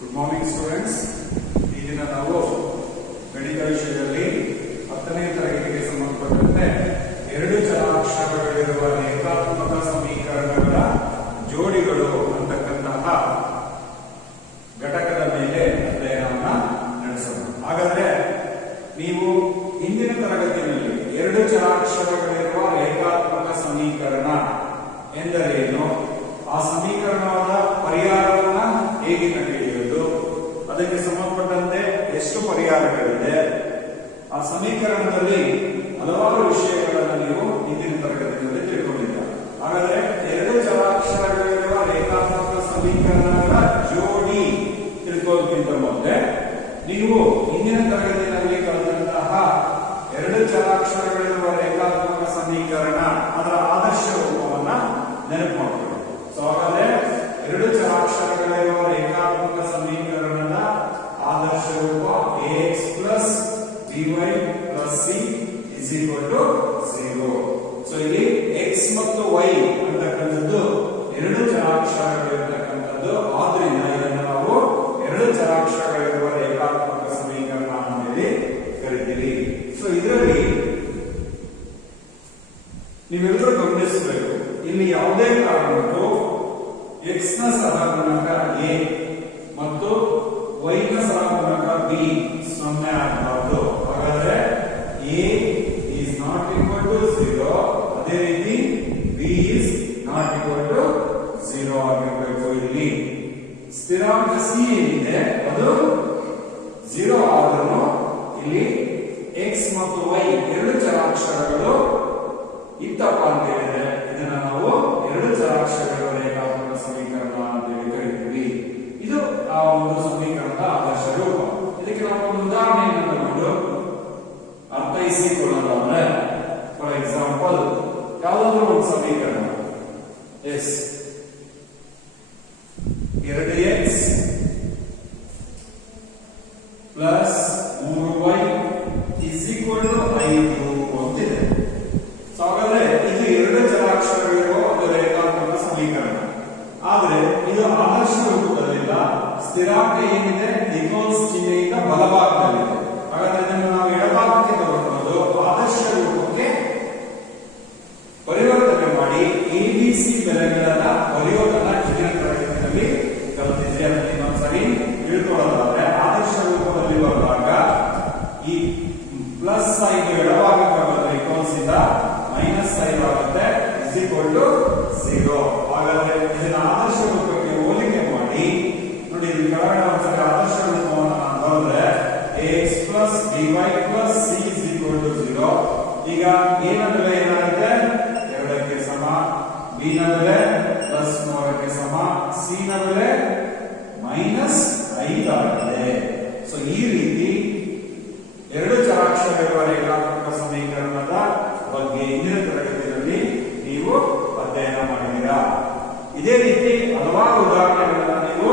Good morning students. ಈ ದಿನ ನಾವು ಗಣಿತ ವಿಷಯದಲ್ಲಿ 10ನೇ ತರಗತಿಗೆ ಸಂಬಂಧಪಟ್ಟಂತೆ ಎರಡು ಚರಾಕ್ಷರಗಳಿರುವ ರೇಖಾತ್ಮಕ ಸಮೀಕರಣಗಳ ಜೋಡಿಗಳು ಅಂತಕ್ಕಂತಹ ಘಟಕದ ಮೇಲೆ ಅಧ್ಯಯನವನ್ನ ನಡೆಸೋಣ. ಹಾಗಾದ್ರೆ ನೀವು ಇಂದಿನ ತರಗತಿಯಲ್ಲಿ ಎರಡು ಚರಾಕ್ಷರಗಳಿರುವ ರೇಖಾತ್ಮಕ ಸಮೀಕರಣ ಎಂದರೇನು, ಆ ಸಮೀಕರಣವಾದ ಪರಿಹಾರವನ್ನ ಹೇಗೆ ಕಂಡುಹಿಡಿಯುವುದು, ಅದಕ್ಕೆ ಸಂಬಂಧಪಟ್ಟಂತೆ ಎಷ್ಟು ಪರಿಹಾರಗಳಿದೆ, ಆ ಸಮೀಕರಣದಲ್ಲಿ ಹಲವಾರು ವಿಷಯಗಳನ್ನು ನೀವು ಇಂದಿನ ತರಗತಿಯಲ್ಲಿ ತಿಳ್ಕೊಂಡಿದ್ದೀರಿ. ಹಾಗಾದ್ರೆ ಎರಡು ಚರಾಕ್ಷರಗಳಿರುವ ರೇಖಾತ್ಮಕ ಸಮೀಕರಣಗಳ ಜೋಡಿ ತಿಳ್ಕೊಳ್ಳೋದಕ್ಕಿಂತ ಮೊದಲೇ ನೀವು ಇಂದಿನ ತರಗತಿಯಲ್ಲಿ ಕಲಿತಂತಹ ಎರಡು ಚರಾಕ್ಷರಗಳಿರುವ ರೇಖಾತ್ಮಕ ಸಮೀಕರಣ ಅದರ ಆದರ್ಶ ರೂಪವನ್ನ ನೆನಪು ಮಾಡ್ಕೊಳ್ಳಿ. ಸೊ ಹಾಗಾದ್ರೆ ಎರಡು ಚರಾಕ್ಷರಗಳಿರುವ ರೇಖಾತ್ಮಕ ಸಮೀಕರಣದ ಆದರ್ಶ ರೂಪ ax plus by plus c is equal to 0. So ಇಲ್ಲಿ x ಮತ್ತು y ಅಂತಕ್ಕಂಥದ್ದು ಎರಡು ಚರಾಕ್ಷರಗಳಿರ್ತಕ್ಕಂಥದ್ದು, ಆದ್ರಿಂದ ಇದನ್ನು ನಾವು ಎರಡು ಚರಾಕ್ಷರಗಳಿರುವ ರೇಖಾತ್ಮಕ ಸಮೀಕರಣ ಅಂತ ಹೇಳಿ ಕರಿತೀವಿ. ಸೊ ಇದರಲ್ಲಿ ನೀವೆಲ್ಲರೂ ಗಮನಿಸಬೇಕು, ಇಲ್ಲಿ ಯಾವುದೇ ಕಾರಣಕ್ಕೂ x ನ ಸಹಗುಣಕ a ಮತ್ತು y ನ ಸಹಗುಣಕ b 0 ಆಗಬಾರದು. ಹಾಗಾದ್ರೆ a is not equal to 0, ಅದೇ ರೀತಿ b is not equal to 0 ಆಗಿರಬೇಕು. ಇಲ್ಲಿ ಸ್ಥಿರಾಂಕ c ಏನಿದೆ ಅದು 0 ಆದರೂ ಇಲ್ಲಿ x ಮತ್ತು y ಎರಡು ಚರಾಕ್ಷರಗಳು ಇತ್ತಪ್ಪ ಅಂತ ಹೇಳಿದ್ರೆ ಇದನ್ನ ನಾವು ಎರಡು ಚರಾಕ್ಷರಗಳ ರೇಖಾತ್ಮಕ ಸಮೀಕರಣ ಅಂತ ಹೇಳಿ ಕರಿತೀವಿ. ಇದು ಆ ಒಂದು ಸಮೀಕರಣದ ಆದರ್ಶ ರೂಪ. ಇದಕ್ಕೆ ನಾವು ಒಂದು ಉದಾಹರಣೆಯನ್ನು ತಗೊಂಡು ಅರ್ಥೈಸಿಕೊಳ್ಳೋದಾದ್ರೆ, ಫಾರ್ ಎಕ್ಸಾಂಪಲ್ ಯಾವುದಾದ್ರೂ ಒಂದು ಸಮೀಕರಣ as 2x plus 3y is equal to 5 ಅಂತಿದೆ. ಸೊ ಹಾಗಾದ್ರೆ ಇದು ಎರಡು ಚರಾಕ್ಷರಗಳಿರುವ ಒಂದು ರೇಖಾತ್ಮಕ ಸಮೀಕರಣ. ಆದ್ರೆ ಇದು ಆದರ್ಶ ರೂಪದಲ್ಲಿಲ್ಲ, ಸ್ಥಿರಾಂಕ ಏನಿದೆ ಈಕ್ವಲ್ಸ್ ಚಿಹ್ನೆಯಿಂದ ಬಲಭಾಗದಲ್ಲಿದೆ. ಹಾಗಾದ್ರೆ ಇದನ್ನು ನಾವು ಎಡಭಾಗಕ್ಕೆ ತಗೊಳ್ಳೋದು, ಆದರ್ಶ ರೂಪಕ್ಕೆ ಪರಿವರ್ತನೆ ಮಾಡಿ ABC ಬೆಲೆಗಳನ್ನ ಬರೆಯೋದನ್ನ ಹಿಂದಿನ ತರಗತಿಯಲ್ಲಿ ಕಲಿತಿದ್ದೆ. ಅದನ್ನ ಇನ್ನೊಂದ್ಸರಿ ತಿಳ್ಕೊಳ್ಳೋದಾದ್ರೆ ಆದರ್ಶ ರೂಪದಲ್ಲಿ ಬರುವಾಗ ಈ ಪ್ಲಸ್ ಸೈನ್ ಎಡಭಾಗಕ್ಕೆ ಬರೋದು ಈಕ್ವಲ್ಸ್ ಇಂದ ಮೈನಸ್ ಸೈನ್ ಆಗುತ್ತೆ ಇಸ್ ಈಕ್ವಲ್ ಟು 0. ಹಾಗಾದ್ರೆ ಇದನ್ನ ಆದರ್ಶ ರೂಪಕ್ಕೆ ಹೋಲಿಕೆ ಮಾಡಿ ನೋಡಿ, ಇದು ಕೆಳಗಡೆ ಒಂದ್ಸರಿ ಆದರ್ಶ ರೂಪವನ್ನು ನಾನು ಬರೆದ್ರೆ ax plus by plus c is equal to 0. ಈಗ a ನ ಬೆಲೆ ಏನಾಗುತ್ತೆ 2ಕ್ಕೆ ಸಮ, b ನ ಬೆಲೆ ಪ್ಲಸ್ 3ಕ್ಕೆ ಸಮ, c ನ ಬೆಲೆ ಮೈನಸ್ 5 ಆಗಿದೆ. ಸೊ ಈ ರೀತಿ ಎರಡು ಚರಾಕ್ಷರಗಳ ರೇಖಾತ್ಮಕ ಸಮೀಕರಣದ ಬಗ್ಗೆ ಇಂದಿನ ತರಗತಿಯಲ್ಲಿ ನೀವು ಅಧ್ಯಯನ ಮಾಡಿದ್ದೀರಾ. ಇದೇ ರೀತಿ ಹಲವಾರು ಉದಾಹರಣೆಗಳನ್ನ ನೀವು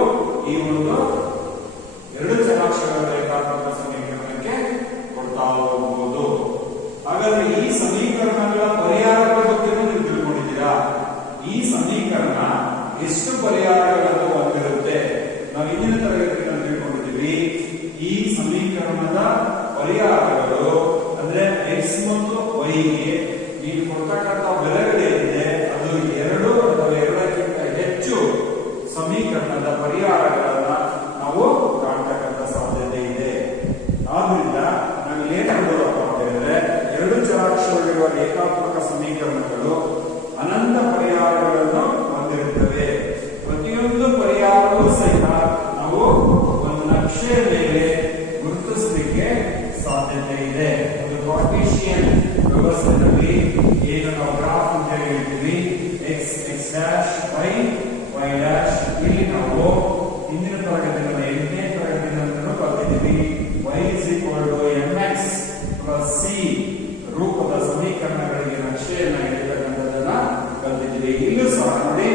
ಈ ಒಂದು ಎರಡು ಚರಾಕ್ಷರಗಳ ರೇಖಾತ್ಮಕ ಸಮೀಕರಣಕ್ಕೆ ಕೊಡ್ತಾ ಹೋಗಬಹುದು. ಹಾಗಾದ್ರೆ ಈ ಸಮೀಕರಣಗಳ ಪರಿಹಾರಗಳ ಬಗ್ಗೆ ನೀವು ತಿಳ್ಕೊಂಡಿದ್ದೀರಾ. ಈ ಸಮೀಕರಣ ಎಷ್ಟು ಪರಿಹಾರಗಳನ್ನು ಹೊಂದಿರುತ್ತೆ ನಾವು ಇಂದಿನ ತರಗತಿಯಲ್ಲಿ ತಿಳ್ಕೊಂಡಿದ್ದೀವಿ. ಈ ಸಮೀಕರಣದ ಪರಿಹಾರಗಳು ಅಂದ್ರೆ x ಮತ್ತು y ಗೆ ನೀವು ಕೊಡ್ತಕ್ಕಂಥ ಬೆಲೆಗಳೇನಿದೆ ಅದು 2 ಅಥವಾ 2ಕ್ಕಿಂತ ಹೆಚ್ಚು ಸಮೀಕರಣದ ಪರಿಹಾರಗಳನ್ನ ನಾವು ಕಾಣ್ತಕ್ಕಂಥ ಸಾಧ್ಯತೆ ಇದೆ. ಆದ್ರಿಂದ ನಾವು ಏನ್ ನೋಡೋದಪ್ಪ ಅಂತ ಹೇಳಿದ್ರೆ ಎರಡು ಚರಾಕ್ಷರಗಳಿರುವ ರೇಖಾತ್ಮಕ ಸಮೀಕರಣಗಳು ಅನಂತ ಪರಿಹಾರಗಳನ್ನು ಹೊಂದಿರುತ್ತವೆ. ಪ್ರತಿಯೊಂದು ಪರಿಹಾರವೂ ಸಹಿತ ನಾವು ಒಂದು ನಕ್ಷೆಯ ಮೇಲೆ ಗುರುತಿಸಲಿಕ್ಕೆ ಸಾಧ್ಯತೆ ಇದೆ. ಒಂದು ಕಾರ್ಟೇಶಿಯನ್ ವ್ಯವಸ್ಥೆಯಲ್ಲಿ ಏನು ನಾವು ಗ್ರಾಫ್ ಅಂತ ಹೇಳ್ತೀವಿ, x x dash y y dash, ಇಲ್ಲಿ ನಾವು ಹಿಂದಿನ ತರಗತಿಯಲ್ಲಿ 8ನೇ ತರಗತಿಯನ್ನು ಕಲಿತಿದ್ದೀವಿ. y is equal to mx plus c ರೂಪದ ಸಮೀಕರಣಗಳಿಗೆ ನಕ್ಷೆಯನ್ನು ಹಿಡಿತಕ್ಕಂಥದ್ದನ್ನ ಕಲಿತಿದ್ದೀವಿ. ಇಲ್ಲೂ ಸಹ ನೋಡಿ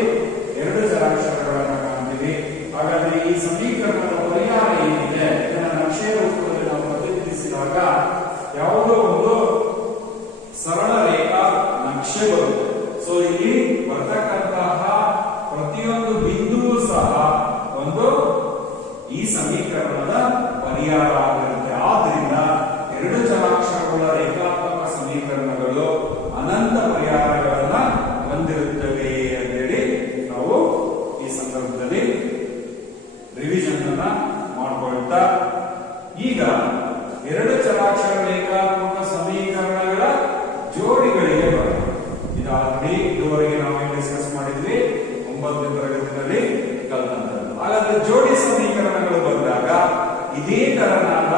ಎರಡು ಚರಾಕ್ಷರಗಳನ್ನ ಕಾಣ್ತೀವಿ. ಹಾಗಾದ್ರೆ ಈ ಸಮೀಕರಣದ ಪರಿಹಾರ ಏನಿದೆ ಇದನ್ನ ನಕ್ಷೆಯ ರೂಪದಲ್ಲಿ ನಾವು ಪ್ರತಿನಿಧಿಸಿದಾಗ ಯಾವುದೋ ಒಂದು ಸರಳ ರೇಖಾ ನಕ್ಷೆ ಬರುತ್ತೆ. ಸೊ ಇಲ್ಲಿ ಬರ್ತಕ್ಕಂತಹ ಪ್ರತಿಯೊಂದು ಬಿಂದುವು ಸಹ ಒಂದು ಈ ಇದನ್ನ ಮಾಡ್ಕೊಳ್ತಾ ಈಗ ಎರಡು ಚರಾಕ್ಷರ ರೇಖಾತ್ಮಕ ಸಮೀಕರಣಗಳ ಜೋಡಿಗಳಿಗೆ ಬರೋಣ. ಇದಾಗಿ ಇದುವರೆಗೆ ನಾವು ಡಿಸ್ಕಸ್ ಮಾಡಿದ್ವಿ 9ನೇ ತರಗತಿಯಲ್ಲಿ ಕಲಿತಂತದ್ದು. ಹಾಗಾದ್ರೆ ಜೋಡಿ ಸಮೀಕರಣಗಳು ಬಂದಾಗ ಇದೇ ತರನಾದ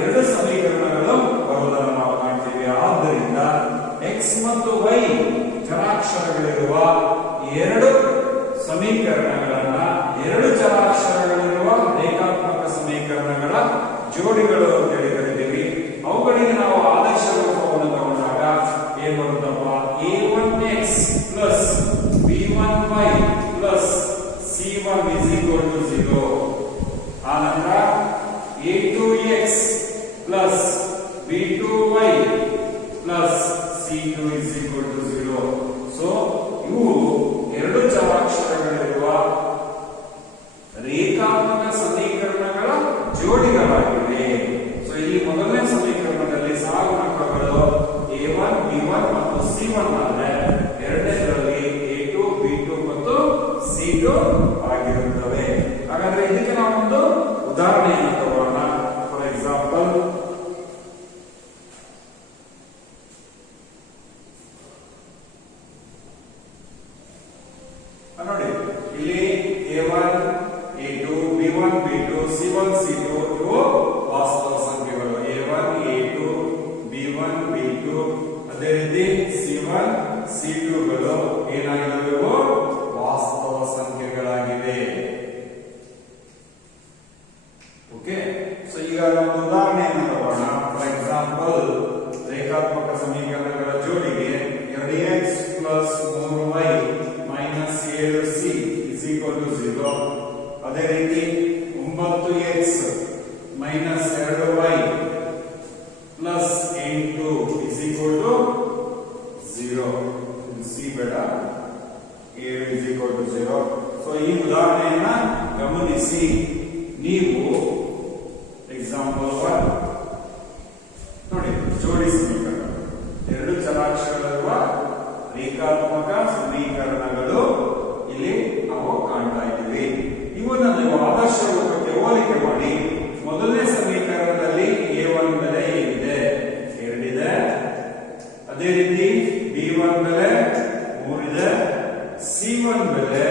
ಎರಡು ಸಮೀಕರಣಗಳು ಬರುವುದನ್ನು ನಾವು ಕಾಣ್ತೀವಿ. ಆದ್ದರಿಂದ x ಮತ್ತು y ಚರಾಕ್ಷರಗಳಿರುವ ಎರಡು ಸಮೀಕರಣಗಳನ್ನ ಎರಡು ಚರಾಕ್ಷರಗಳಿರುವ ರೇಖಾತ್ಮಕ ಸಮೀಕರಣಗಳ ಜೋಡಿಗಳು ಅಂತ ಹೇಳಿ ಕರಿತೀವಿ. ಅವುಗಳಿಗೆ ನಾವು ಆದರ್ಶ ರೂಪವನ್ನು ತಗೊಂಡಾಗ ಏನ್ ಬರುತ್ತಪ್ಪ? a1x plus b1y plus c1 is equal to 0. ಆನಂತರ a2x plus b2y plus c2 is equal to 0. So ಇವು ಎರಡು ಚರಾಕ್ಷರಗಳಿರುವ ರೇಖಾತ್ಮಕ ಸಮೀಕರಣಗಳ ಜೋಡಿಗಳಾಗಿವೆ. ಸೊ ಇಲ್ಲಿ ಮೊದಲನೇ ಸಮೀಕರಣದಲ್ಲಿ ಸಹಗುಣಕಗಳು a1 b1 ಮತ್ತು c1 ಆದರೆ ಎರಡನೇದರಲ್ಲಿ a2 b2 ಮತ್ತು c2 ಆಗಿರುತ್ತವೆ. ಹಾಗಾದ್ರೆ ಇದಕ್ಕೆ ನಾವು ಒಂದು ಉದಾಹರಣೆಯನ್ನು ತಗೊಳ್ಳೋಣ. ಫಾರ್ ಎಕ್ಸಾಂಪಲ್, ನೋಡಿ ಇಲ್ಲಿ a1 a2 b1 b2 c1 c2 ಇವು ವಾಸ್ತವ ಸಂಖ್ಯೆಗಳು. a1 a2 b1 b2 ಅದೇ ರೀತಿ c1 c2 ಗಳು ಏನಾಗಿವೆ? ಇವು ವಾಸ್ತವ ಸಂಖ್ಯೆಗಳಾಗಿವೆ. ಓಕೆ. ಸೊ ಈಗ ಒಂದು ಉದಾಹರಣೆಯನ್ನು ತಗೋಣ. ಫಾರ್ ಎಕ್ಸಾಂಪಲ್, ರೇಖಾತ್ಮಕ ಸಮೀಕರಣಗಳ ಜೋಡಿಗೆ 2x plus 3y minus 7c is equal to 0. ಅದೇ ರೀತಿ 9x minus 2y plus 8 is equal to 0. C ಬೇಡ, 7 ಇಸ್ ಈಕ್ವಲ್ ಟು 0. ಸೊ ಈ ಉದಾಹರಣೆಯನ್ನ ಗಮನಿಸಿ. ನೀವು ಎಕ್ಸಾಂಪಲ್ 1 ನೋಡಿ, ಜೋಡಿ ಸಮೀಕರಣ ಎರಡು ಚರಾಕ್ಷರಗಳಿರುವ ರೇಖಾತ್ಮಕ ಸಮೀಕರಣಗಳು ಇಲ್ಲಿ ನಾವು ಕಾಣ್ತಾ ಇದ್ದೀವಿ. ಇವನ್ನ ನೀವು ಆದರ್ಶ ರೂಪಕ್ಕೆ ಹೋಲಿಕೆ ಮಾಡಿ. ಮೊದಲನೇ ಸಮೀಕರಣದಲ್ಲಿ a1 ಬೆಲೆ ಏನಿದೆ? 2 ಇದೆ. ಅದೇ ರೀತಿ b1 ಬೆಲೆ 3 ಇದೆ. c1 ಬೆಲೆ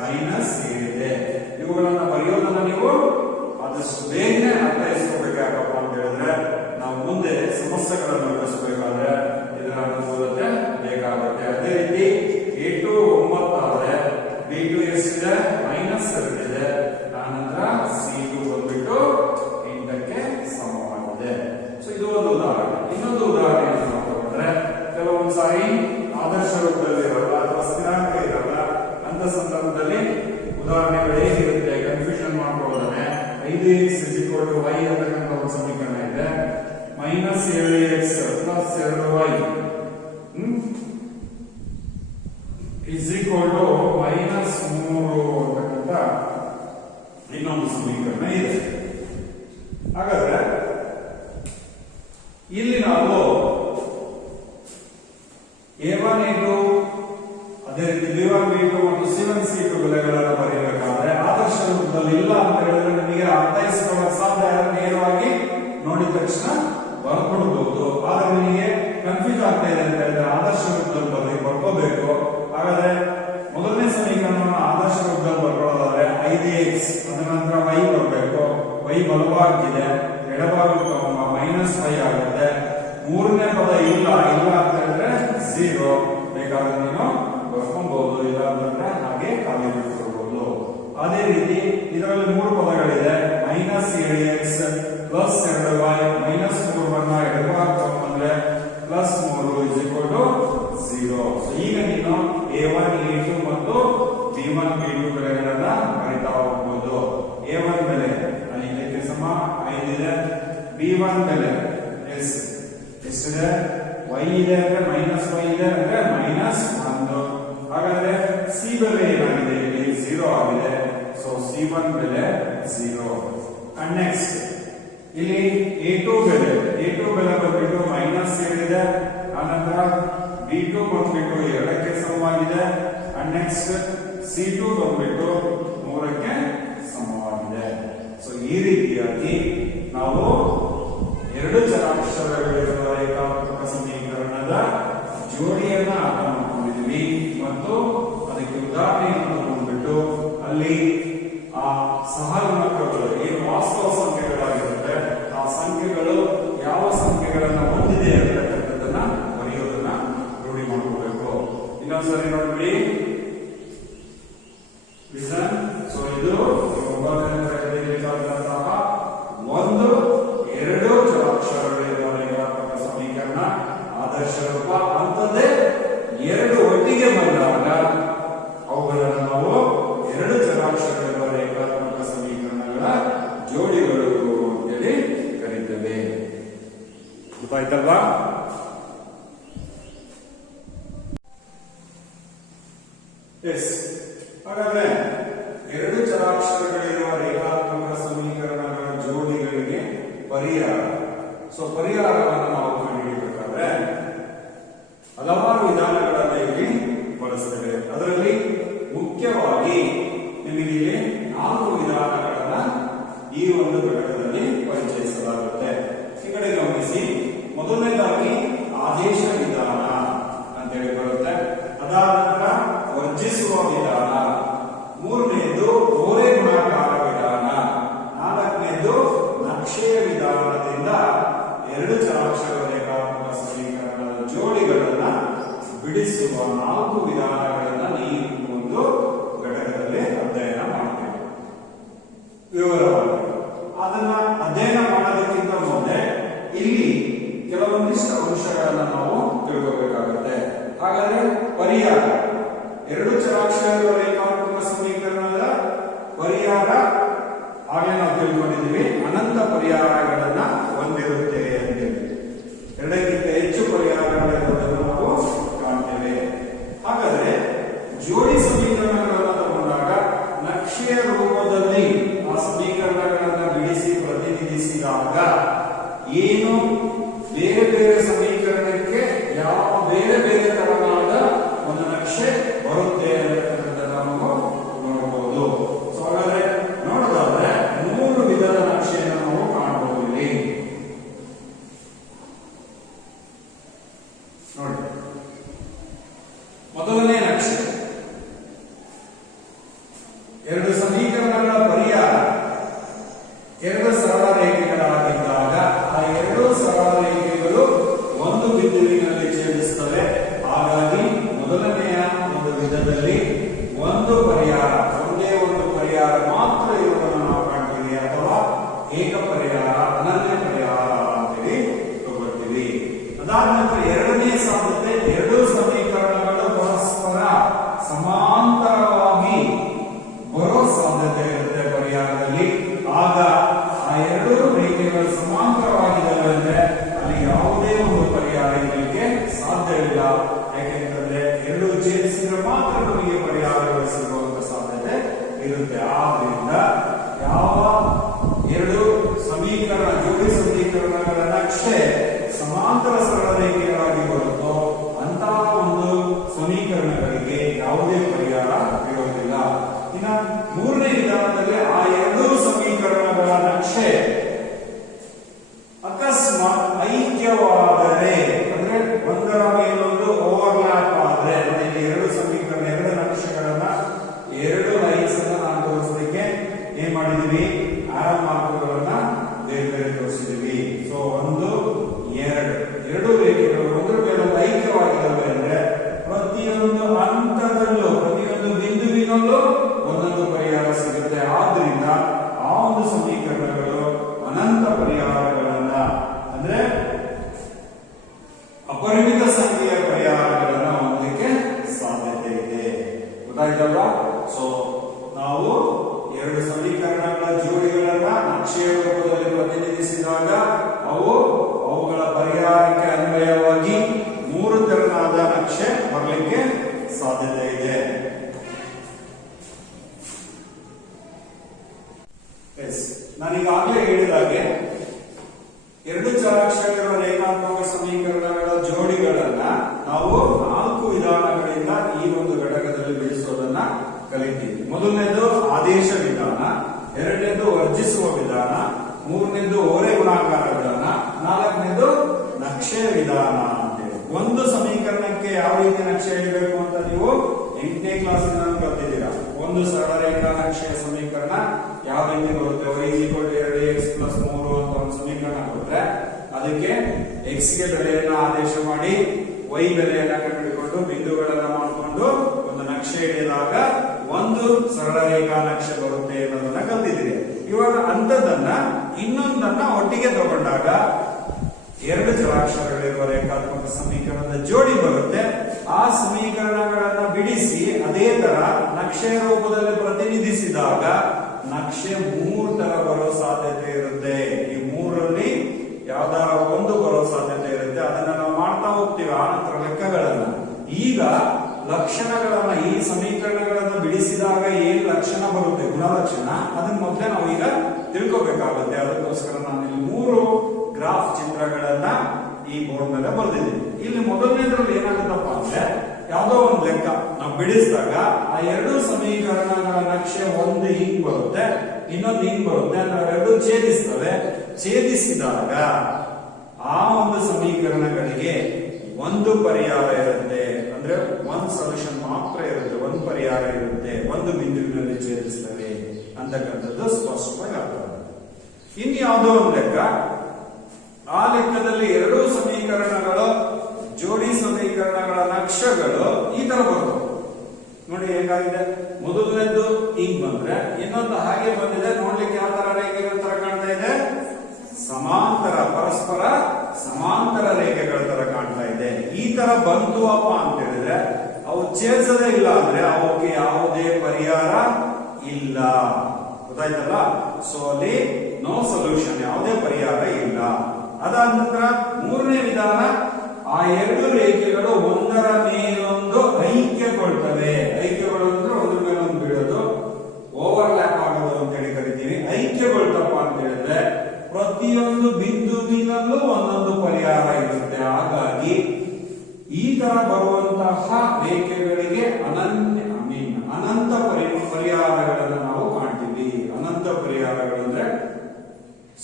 ಮೈನಸ್ 7 ಇದೆ. ಇವುಗಳನ್ನ ಬರೆಯೋದನ್ನ ನೀವು ಆದಷ್ಟು ಬೇಗನೆ ಅರ್ಥೈಸ್ಕೋಬೇಕಾಗಪ್ಪ ಅಂತ ಹೇಳಿದ್ರೆ ನಾವು ಮುಂದೆ ಸಮಸ್ಯೆಗಳನ್ನು ಎದುರಿಸಬೇಕಾದ್ರೆ ಇದರ ಅನುಕೂಲತೆ ಬೇಕಾಗುತ್ತೆ. ಅದೇ ರೀತಿ a2 9 ಆದರೆ b2 ಎಷ್ಟಿದೆ? ಮೈನಸ್ 2 ಇದೆ. ಆನಂತರ c2 ಬಂದ್ಬಿಟ್ಟು 8ಕ್ಕೆ ಸಮವಾಗಿದೆ. ಸೊ ಇದು ಒಂದು ಉದಾಹರಣೆ. ಇನ್ನೊಂದು ಉದಾಹರಣೆಯನ್ನು ನಾವು ತಗೊಂಡ್ರೆ, ಕೆಲವೊಂದು ಸಾರಿ ಆದರ್ಶ ರೂಪದಲ್ಲಿ ಇರಲ್ಲ ಅಥವಾ ಸ್ಥಿರಾಂಕ ಇರಲ್ಲ. ಅಂತ ಸಂದರ್ಭದಲ್ಲಿ ಉದಾಹರಣೆಗಳು ಹೇಗಿರುತ್ತೆ? ಕನ್ಫ್ಯೂಷನ್ ಮಾಡ್ಕೊಳ್ಳೋದಾನೆ 5x y ಅಂತಕ್ಕಂಥ ಒಂದು ಸಮೀಕರಣ ಇದೆ. Minus 7x plus 2y is equal to minus 3 ಅಂತಕ್ಕಂಥ ಇನ್ನೊಂದು ಸಮೀಕರಣ ಇದೆ. ಹಾಗಾದ್ರೆ ಇಲ್ಲಿ ನಾವು a1 a2 ಅದೇ ರೀತಿ b1 b2 ಮತ್ತು c1 c2 ಬೆಲೆಗಳನ್ನು ಬರೆಯಬೇಕಾದ್ರೆ ಆದರ್ಶ ರೂಪದಲ್ಲಿ ಇಲ್ಲ ಅಂತ ಹೇಳಿದ್ರೆ ನಿಮಗೆ ಅರ್ಥೈಸಿಕೊಳ್ಳಲು ಸಾಧ್ಯ. ನೇರವಾಗಿ ನೋಡಿದ ತಕ್ಷಣ ಬರ್ಕೊಡ್ಬಹುದು. ಆದ್ರೆ ನಿಮಗೆ ಕನ್ಫ್ಯೂಸ್ ಆಗ್ತಾ ಇದೆ ಅಂತ ಹೇಳಿದ್ರೆ ಆದರ್ಶ ರೂಪದಲ್ಲಿ ಬರ್ಕೋಬೇಕು. ಹಾಗಾದ್ರೆ ಮೊದಲನೇ ಸಮೀಕರಣವನ್ನು ಆದರ್ಶ ರೂಪದಲ್ಲಿ ಬರ್ಕೊಳ್ಳೋದಾದ್ರೆ 5x ಅದರ ನಂತರ y ಬರಬೇಕು. y ಬಲಭಾಗಕ್ಕಿದೆ, ಎಡಭಾಗಕ್ಕೆ ಮೈನಸ್ 5 ಆಗುತ್ತೆ. ಮೂರನೇ ಪದ ಇಲ್ಲ ಅಂತ ಹೇಳಿದ್ರೆ 0. ಬೇಕಾದ್ರೆ ನೀನು ಬರ್ಕೊಬಹುದು, ಇಲ್ಲ ಅಂತಂದ್ರೆ ಹಾಗೆ ಖಾಲಿ ಬಿಟ್ಕೊಳ್ಬಹುದು. ಅದೇ ರೀತಿ ಇದರಲ್ಲಿ 3 ಪದಗಳಿದೆ. Minus 7x plus 2y minus 3 ಎಡಭಾಗ ಬಂದ್ರೆ plus 3 is equal to 0. So ಈಗ ನೀನು a1 a2 ಮತ್ತು b1 b2 ಬೆಲೆಗಳನ್ನ ಬರಿತಾ ಹೋಗ್ಬೋದು. a1 ಬೆಲೆ 5ಕ್ಕೆ ಸಮ 5 ಇದೆ. b1 ಬೆಲೆ ಎಷ್ಟಿದೆ? y ಇದೆ ಅಂದ್ರೆ ಮೈನಸ್ y ಇದೆ ಅಂದ್ರೆ ಮೈನಸ್ 1. ಹಾಗಾದ್ರೆ c ಬೆಲೆ ಏನಾಗಿದೆ? ಇಲ್ಲಿ 0 ಆಗಿದೆ. ಸೊ c1 ಬೆಲೆ 0. ಅಂಡ್ ನೆಕ್ಸ್ಟ್ ಇಲ್ಲಿ a2 ಬೆಲೆ ಬಂದ್ಬಿಟ್ಟು ಮೈನಸ್ 7 ಇದೆ. ಆನಂತರ b2 ಬಂದ್ಬಿಟ್ಟು 2ಕ್ಕೆ ಸಮವಾಗಿದೆ. ಅಂಡ್ ನೆಕ್ಸ್ಟ್ c2 ಬಂದ್ಬಿಟ್ಟು 3ಕ್ಕೆ ಸಮವಾಗಿದೆ. ಸಹಗುಣಕಗಳು ಏನು ವಾಸ್ತವ ಸಂಖ್ಯೆಗಳಾಗಿರುತ್ತೆ ಆ ಸಂಖ್ಯೆಗಳು ಯಾವ ಸಂಖ್ಯೆಗಳನ್ನ ಹೊಂದಿದೆ ಅಂತಕ್ಕಂಥದ್ದನ್ನ ಬರೆಯೋದನ್ನ ರೂಢಿ ಮಾಡ್ಕೋಬೇಕು. ಇನ್ನೊಂದ್ಸರಿ ನೋಡ್ಬಿಡಿ. ಸೊ ಇದು 9ನೇ ತರಗತಿಯಲ್ಲಿ ಬೇಕಾದಂತಹ 1, 2 ಚರಾಕ್ಷರಗಳಿರುವ ರೇಖಾತ್ಮಕ ಸಮೀಕರಣ ಆದರ್ಶ ರೂಪ. ಅಂಥದ್ದೇ 2 ಒಟ್ಟಿಗೆ ಬಂದಾಗ ಅವುಗಳನ್ನು ನಾವು 2 ಚರಾಕ್ಷರಗಳಿರುವ ರೇಖಾತ್ಮಕ ಸಮೀಕರಣಗಳ ಜೋಡಿಗಳು ಅಂತೇಳಿ ಕರೀತೇವೆ. ಗೊತ್ತಾಯ್ತಲ್ವಾ? ಎಸ್. ಹಾಗಾದ್ರೆ 2 ಚರಾಕ್ಷರಗಳಿರುವ ರೇಖಾತ್ಮಕ ಸಮೀಕರಣಗಳ ಜೋಡಿಗಳಿಗೆ ಪರಿಹಾರ. ಸೊ ಪರಿಹಾರವನ್ನು ನಾವು ಕಂಡುಹಿಡಿಯಬೇಕಾದ್ರೆ ಹಲವಾರು ವಿಧಾನಗಳನ್ನು ಇಲ್ಲಿ ಬಳಸ್ತೇವೆ. ಅದರಲ್ಲಿ ಮುಖ್ಯವಾಗಿ ನಿಮಗೆ ಇಲ್ಲಿ 4 ವಿಧಾನಗಳನ್ನ ಈ ಒಂದು ಘಟಕದಲ್ಲಿ ಪರಿಚಯಿಸಲಾಗುತ್ತೆ. ಈ ಕಡೆ ಗಮನಿಸಿ. ಮೊದಲನೇದಾಗಿ ಆದೇಶ ವಿಧಾನ ಅಂತೇಳಿ ಬರುತ್ತೆ. ಅದಾದ ನಂತರ ವರ್ಜಿಸುವ ವಿಧಾನ, ಮೂರನೇದು ಓರೆ ಗುಣಾಕಾರ ವಿಧಾನ, ನಾಲ್ಕನೇದು ನಕ್ಷೆಯ ವಿಧಾನದಿಂದ 2 ಚರಾಕ್ಷರ ರೇಖಾತ್ಮಕ ಸಮೀಕರಣದ ಜೋಡಿಗಳನ್ನ ಬಿಡಿಸುವ 4 ವಿಧಾನಗಳನ್ನ ಈ ಒಂದು ಘಟಕದಲ್ಲಿ ಅಧ್ಯಯನ ಮಾಡ್ತೇವೆ ವಿವರವಾಗಿ. ಅದನ್ನ ಅಧ್ಯಯನ ಮಾಡೋದಕ್ಕಿಂತ ಮುಂದೆ ಇಲ್ಲಿ ಕೆಲವೊಂದಿಷ್ಟು ಅಂಶಗಳನ್ನ ನಾವು ತಿಳ್ಕೋಬೇಕಾಗುತ್ತೆ. ಹಾಗಾದ್ರೆ ಪರಿಹಾರ, 2 ಚರಾಕ್ಷರ ರೇಖಾತ್ಮಕ ಸಮೀಕರಣದ ಪರಿಹಾರ ಹಾಗೆ ನಾವು ತಿಳ್ಕೊಂಡಿದ್ದೀವಿ. ಅನಂತ ಪರಿಹಾರಗಳನ್ನ ಹೊಂದಿರುತ್ತೆ ಅಂತೇಳಿ 2ಕ್ಕಿಂತ ಹೆಚ್ಚು ಪರಿಹಾರಗಳಿರುವುದನ್ನು ನಾವು ಕಾಣ್ತೇವೆ. ಹಾಗಾದ್ರೆ ಜೋಡಿ ಸಮೀಕರಣಗಳನ್ನು ತಗೊಂಡಾಗ ನಕ್ಷೆಯ ರೂಪದಲ್ಲಿ ಆ ಸಮೀಕರಣಗಳನ್ನ ಬಿಡಿಸಿ ಪ್ರತಿನಿಧಿಸಿದಾಗ ಏನು ಬೇರೆ ಬೇರೆ ಸಮೀಕರಣಕ್ಕೆ ಯಾವ ಬೇರೆ ಬೇರೆ ತರನಾದ ಒಂದು ನಕ್ಷೆ ಬರುತ್ತೆ ಅನ್ನತಕ್ಕಂಥದ್ದನ್ನು ನಾವು ನೋಡಬಹುದು. ಸೊ ಹಾಗಾದ್ರೆ ನೋಡೋದಾದ್ರೆ 3 ವಿಧದ ನಕ್ಷೆಯನ್ನು ನಾವು ಕಾಣಬಹುದು ಇಲ್ಲಿ. ನೋಡಿ, ಮೊದಲನೇ ನಕ್ಷೆ 2 ಸಮೀಕರಣಗಳ ಪರಿಹಾರ 2 ಸರಳ ರೇಖೆಗಳಾಗಿದ್ದಾಗ ಆ 2 ಸರಳ ರೇಖೆಗಳು ಒಂದು ಬಿಂದುವಿನಲ್ಲಿ ಛೇದಿಸುತ್ತವೆ. ಹಾಗಾಗಿ ಮೊದಲನೆಯ ಒಂದು ವಿಧದಲ್ಲಿ ಒಂದು ಪರಿಹಾರ, ಒಂದೇ ಒಂದು ಪರಿಹಾರ ಮಾತ್ರ ಇರುವುದನ್ನು ನಾವು ಕಾಣ್ತೀವಿ, ಅಥವಾ ಏಕ ಪರಿಹಾರ, ಅನನ್ಯ ಪರಿಹಾರ ಅಂತೇಳಿ ತಗೊಳ್ತೀವಿ. ಅದಾದ ನಂತರ ಎರಡನೇ ಸಾಧ್ಯತೆ 2 ಸಮೀಕರಣಗಳು ಪರಸ್ಪರ ಸಮಾಂತರವಾಗಿ ಬರೋ ಸಾಧ್ಯತೆ ಇರುತ್ತೆ ಪರಿಹಾರದಲ್ಲಿ. ಆಗ ಆ 2 ರೇಖೆಗಳು ಸಮಾಂತರವಾಗಿದ್ದಾವೆ ಅಂದ್ರೆ ಅಲ್ಲಿ ಯಾವುದೇ ಒಂದು ಪರಿಹಾರ ಇರಲಿಕ್ಕೆ ಸಾಧ್ಯವಿಲ್ಲ. ಯಾಕೆಂತಂದ್ರೆ 2 ಛೇದಿಸಿದ್ರೆ ಮಾತ್ರ ನಮಗೆ ಪರಿಹಾರಗಳು ಸಿಗುವಂತ ಸಾಧ್ಯತೆ ಇರುತ್ತೆ. ಆದ್ರಿಂದ ಯಾವ 2 ಸಮೀಕರಣ ಜೋಡಿ ಸಮೀಕರಣಗಳ ನಕ್ಷೆ ಸಮಾಂತರ ಸರಳ ರೇಖೆಗಳಾಗಿ ಬರುತ್ತೋ ಅಂತಹ ಒಂದು ಸಮೀಕರಣಗಳಿಗೆ ಯಾವುದೇ ಪರಿಹಾರ ಇರೋದಿಲ್ಲ. ಇನ್ನ ಮೂರನೇ ವಿಧಾನದಲ್ಲಿ ಆ 2 ಸಮೀಕರಣಗಳ ನಕ್ಷೆ ಅಕಸ್ಮಾತ್ ಐಕ್ಯವಾದರೆ, ಅಂದ್ರೆ ಒಂದರ ಮೇಲೊಂದು ಓವರ್ಲ್ಯಾಪ್ ಆದ್ರೆ, ಇಲ್ಲಿ 2 ಸಮೀಕರಣ 2 ನಕ್ಷೆಗಳನ್ನ 2 ಲೈನ್ಸ್ ಅನ್ನ ನಾವು ತೋರಿಸಲಿಕ್ಕೆ ಏನ್ ಮಾಡಿದೀವಿ, ಆರೋ ಮಾರ್ಕ್ಗಳನ್ನ ಬೇರೆ ಬೇರೆ ತೋರಿಸಿದೀವಿ. ಸೊ 1, 2 ರೇಖೆಗಳು ಒಂದರ ಮೇಲೊಂದು ಐಕ್ಯವಾಗಿದ್ದಾವೆ ಅಂದ್ರೆ ಪ್ರತಿಯೊಂದು ಹಂತದಲ್ಲೂ ಪ್ರತಿಯೊಂದು ಬಿಂದುವಿನಲ್ಲೂ ಒಂದೊಂದು ಪರಿಹಾರ ಸಿಗುತ್ತೆ. ಆದ್ರಿಂದ ಆ ಒಂದು ಸಮೀಕರಣಗಳು ಅನಂತ ಪರಿಹಾರಗಳನ್ನ, ಅಂದ್ರೆ ಅಪರಿಮಿತ ಸಂಖ್ಯೆಯ ಪರಿಹಾರಗಳನ್ನ ಹೊಂದಲಿಕ್ಕೆ ಸಾಧ್ಯತೆ ಇದೆ. ಗೊತ್ತಾಯ್ತಲ್ವಾ? ಸೊ ನಾವು 2 ಸಮೀಕರಣಗಳ ಜೋಡಿಗಳನ್ನ ನಕ್ಷೆಯ ರೂಪದಲ್ಲಿ ಪ್ರತಿನಿಧಿಸಿದಾಗ ಅವುಗಳ ಪರಿಹಾರಕ್ಕೆ ಅನ್ವಯವಾಗಿ 3 ತೆರನಾದ ನಕ್ಷೆ ಬರಲಿಕ್ಕೆ ಸಾಧ್ಯತೆ ಇದೆ. ನಾನೀಗಾಗಲೇ ಹೇಳಿದಾಗೆ 2 ಚರಾಕ್ಷರ ರೇಖಾತ್ಮಕ ಸಮೀಕರಣಗಳ ಜೋಡಿಗಳನ್ನ ನಾವು 4 ವಿಧಾನಗಳಿಂದ ಈ ಒಂದು ಘಟಕದಲ್ಲಿ ಬಿಡಿಸೋದನ್ನ ಕಲಿತೀವಿ. ಮೊದಲನೇದು ಆದೇಶ ವಿಧಾನ, ಎರಡನೇದು ವರ್ಜಿಸುವ ವಿಧಾನ, ಮೂರನೇದು ಓರೆ ಗುಣಾಕಾರ ವಿಧಾನ, ನಾಲ್ಕನೇದು ನಕ್ಷೆ ವಿಧಾನ ಅಂತೇಳಿ. ಒಂದು ಸಮೀಕರಣಕ್ಕೆ ಯಾವ ರೀತಿ ನಕ್ಷೆ ಹಿಡಬೇಕು ಅಂತ ನೀವು 8ನೇ ಕ್ಲಾಸಿನ ಕಲಿತಿದ್ದೀರಾ. ಒಂದು ಸರಳ ರೇಖಾ ನಕ್ಷೆಯ ಸಮೀಕರಣ ಯಾವ ರೀತಿ ಬರುತ್ತೆ? y 2x 3 ಅಂತ ಒಂದು ಸಮೀಕರಣ ಕೊಟ್ರೆ ಅದಕ್ಕೆ x ಗೆ ಬೆಲೆಯನ್ನ ಆದೇಶ ಮಾಡಿ y ಬೆಲೆಯನ್ನ ಕಂಡುಹಿಡಿಕೊಂಡು ಬಿಂದುಗಳನ್ನ ಮಾಡಿಕೊಂಡು ಒಂದು ನಕ್ಷೆ ಹಿಡಿದಾಗ ಒಂದು ಸರಳ ರೇಖಾ ನಕ್ಷೆ ಬರುತ್ತೆ ಅನ್ನೋದನ್ನ ಕಲ್ತಿದ್ದೀರಿ. ಇವಾಗ ಅಂತದನ್ನ ಇನ್ನೊಂದನ್ನ ಒಟ್ಟಿಗೆ ತಗೊಂಡಾಗ ಎರಡು ಜಲಾಕ್ಷರಗಳಿರುವ ರೇಖಾತ್ಮಕ ಸಮೀಕರಣದ ಜೋಡಿ ಬರುತ್ತೆ. ಆ ಸಮೀಕರಣಗಳನ್ನ ಬಿಡಿಸಿ ಅದೇ ತರ ನಕ್ಷೆ ರೂಪದಲ್ಲಿ ಪ್ರತಿನಿಧಿಸಿದಾಗ ನಕ್ಷೆ 3 ತರ ಬರೋ ಸಾಧ್ಯತೆ ಇರುತ್ತೆ. ಈ 3ರಲ್ಲಿ ಯಾವ್ದಾರ ಒಂದು ಬರೋ ಸಾಧ್ಯತೆ ಇರುತ್ತೆ. ಅದನ್ನ ನಾವು ಮಾಡ್ತಾ ಹೋಗ್ತೀವಿ ಆ ನಂತರ ಲೆಕ್ಕಗಳನ್ನ. ಈಗ ಲಕ್ಷಣಗಳನ್ನ, ಈ ಸಮೀಕರಣಗಳನ್ನ ಬಿಡಿಸಿದಾಗ ಏನ್ ಲಕ್ಷಣ ಬರುತ್ತೆ, ಗುಣಲಕ್ಷಣ, ಅದನ್ನ ಮೊದಲೇ ನಾವು ಈಗ ತಿಳ್ಕೊಬೇಕಾಗುತ್ತೆ. ಅದಕ್ಕೋಸ್ಕರ ನಾನು ಇಲ್ಲಿ 3 ಗ್ರಾಫ್ ಚಿತ್ರಗಳನ್ನ ಈ ಬೋರ್ಡ್ ಮೇಲೆ ಬರೆದಿದ್ದೀನಿ. ಇಲ್ಲಿ ಮೊದಲನೇದ್ರಲ್ಲಿ ಏನಾಗುತ್ತಪ್ಪ ಅಂದ್ರೆ ಯಾವ್ದೋ ಒಂದು ಲೆಕ್ಕ ನಾವು ಬಿಡಿಸಿದಾಗ ಆ ಎರಡು ಸಮೀಕರಣಗಳ ನಕ್ಷೆ ಒಂದು ಹಿಂಗ್ ಬರುತ್ತೆ, ಇನ್ನೊಂದು ಹಿಂಗ್ ಬರುತ್ತೆ. ನಾವೆರಡು ಛೇದಿಸ್ತವೆ. ಛೇದಿಸಿದಾಗ ಆ ಒಂದು ಸಮೀಕರಣಗಳಿಗೆ ಒಂದು ಪರಿಹಾರ ಇರುತ್ತೆ. ಅಂದ್ರೆ ಒಂದು ಸೊಲ್ಯೂಷನ್ ಮಾತ್ರ ಇರುತ್ತೆ, ಒಂದು ಪರಿಹಾರ ಇರುತ್ತೆ, ಒಂದು ಬಿಂದುವಿನಲ್ಲಿ ಛೇದಿಸ್ತವೆ ಅಂತಕ್ಕಂಥದ್ದು ಸ್ಪಷ್ಟವಾಗಿ ಅರ್ಥ ಆಗುತ್ತೆ. ಇನ್ನು ಯಾವುದೋ ಒಂದು ಲೆಕ್ಕ, ಆ ಲೆಕ್ಕದಲ್ಲಿ ಎರಡೂ ಸಮೀಕರಣಗಳು ಜೋಡಿ ಸಮೀಕರಣಗಳ ನಕ್ಷೆಗಳು ಈ ತರ ಬರ್ತವೆ. ನೋಡಿ ಹೇಗಾಗಿದೆ, ಮೊದಲನೇದು ಹಿಂಗ್ ಬಂದ್ರೆ ಇನ್ನೊಂದು ಹಾಗೆ ಬಂದಿದೆ. ನೋಡ್ಲಿಕ್ಕೆ ಯಾವ ತರ ರೇಖೆಗಳ ತರ ಕಾಣ್ತಾ ಇದೆ? ಸಮಾಂತರ, ಪರಸ್ಪರ ಸಮಾಂತರ ರೇಖೆಗಳ ತರ ಕಾಣ್ತಾ ಇದೆ. ಈ ತರ ಬಂತು ಅಪ್ಪ ಅಂತ ಹೇಳಿದ್ರೆ ಅವು ಛೇದಿಸದೇ ಇಲ್ಲ ಅಂದ್ರೆ ಅವಕ್ಕೆ ಯಾವುದೇ ಪರಿಹಾರ ಇಲ್ಲ. ಗೊತ್ತಾಯ್ತಲ್ಲ? ಸೊ ಅಲ್ಲಿ ನೋ ಸೊಲ್ಯೂಷನ್, ಯಾವುದೇ ಪರಿಹಾರ ಇಲ್ಲ. ಅದಾದ ನಂತರ ಮೂರನೇ ವಿಧಾನ, ಆ ಎರಡು ರೇಖೆಗಳು ಒಂದರ ಮೇಲೊಂದು ಐಕ್ಯಗೊಳ್ತವೆ. ಐಕ್ಯಗಳು ಅಂದ್ರೆ ಒಂದ್ರ ಮೇಲೊಂದು ಬೀಳೋದು, ಓವರ್ಲ್ಯಾಪ್ ಆಗೋದು ಅಂತ ಹೇಳಿ ಕರಿತೀವಿ. ಐಕ್ಯಗೊಳ್ತಪ್ಪ ಅಂತ ಹೇಳಿದ್ರೆ ಪ್ರತಿಯೊಂದು ಬಿಂದುವಿನಲ್ಲೂ ಒಂದೊಂದು ಪರಿಹಾರ ಇರುತ್ತೆ. ಹಾಗಾಗಿ ಈ ತರ ಬರುವಂತಹ ರೇಖೆಗಳಿಗೆ ಅನಂತ ಪರಿಹಾರಗಳನ್ನು ನಾವು ಕಾಣ್ತೀವಿ. ಅನಂತ ಪರಿಹಾರಗಳಂದ್ರೆ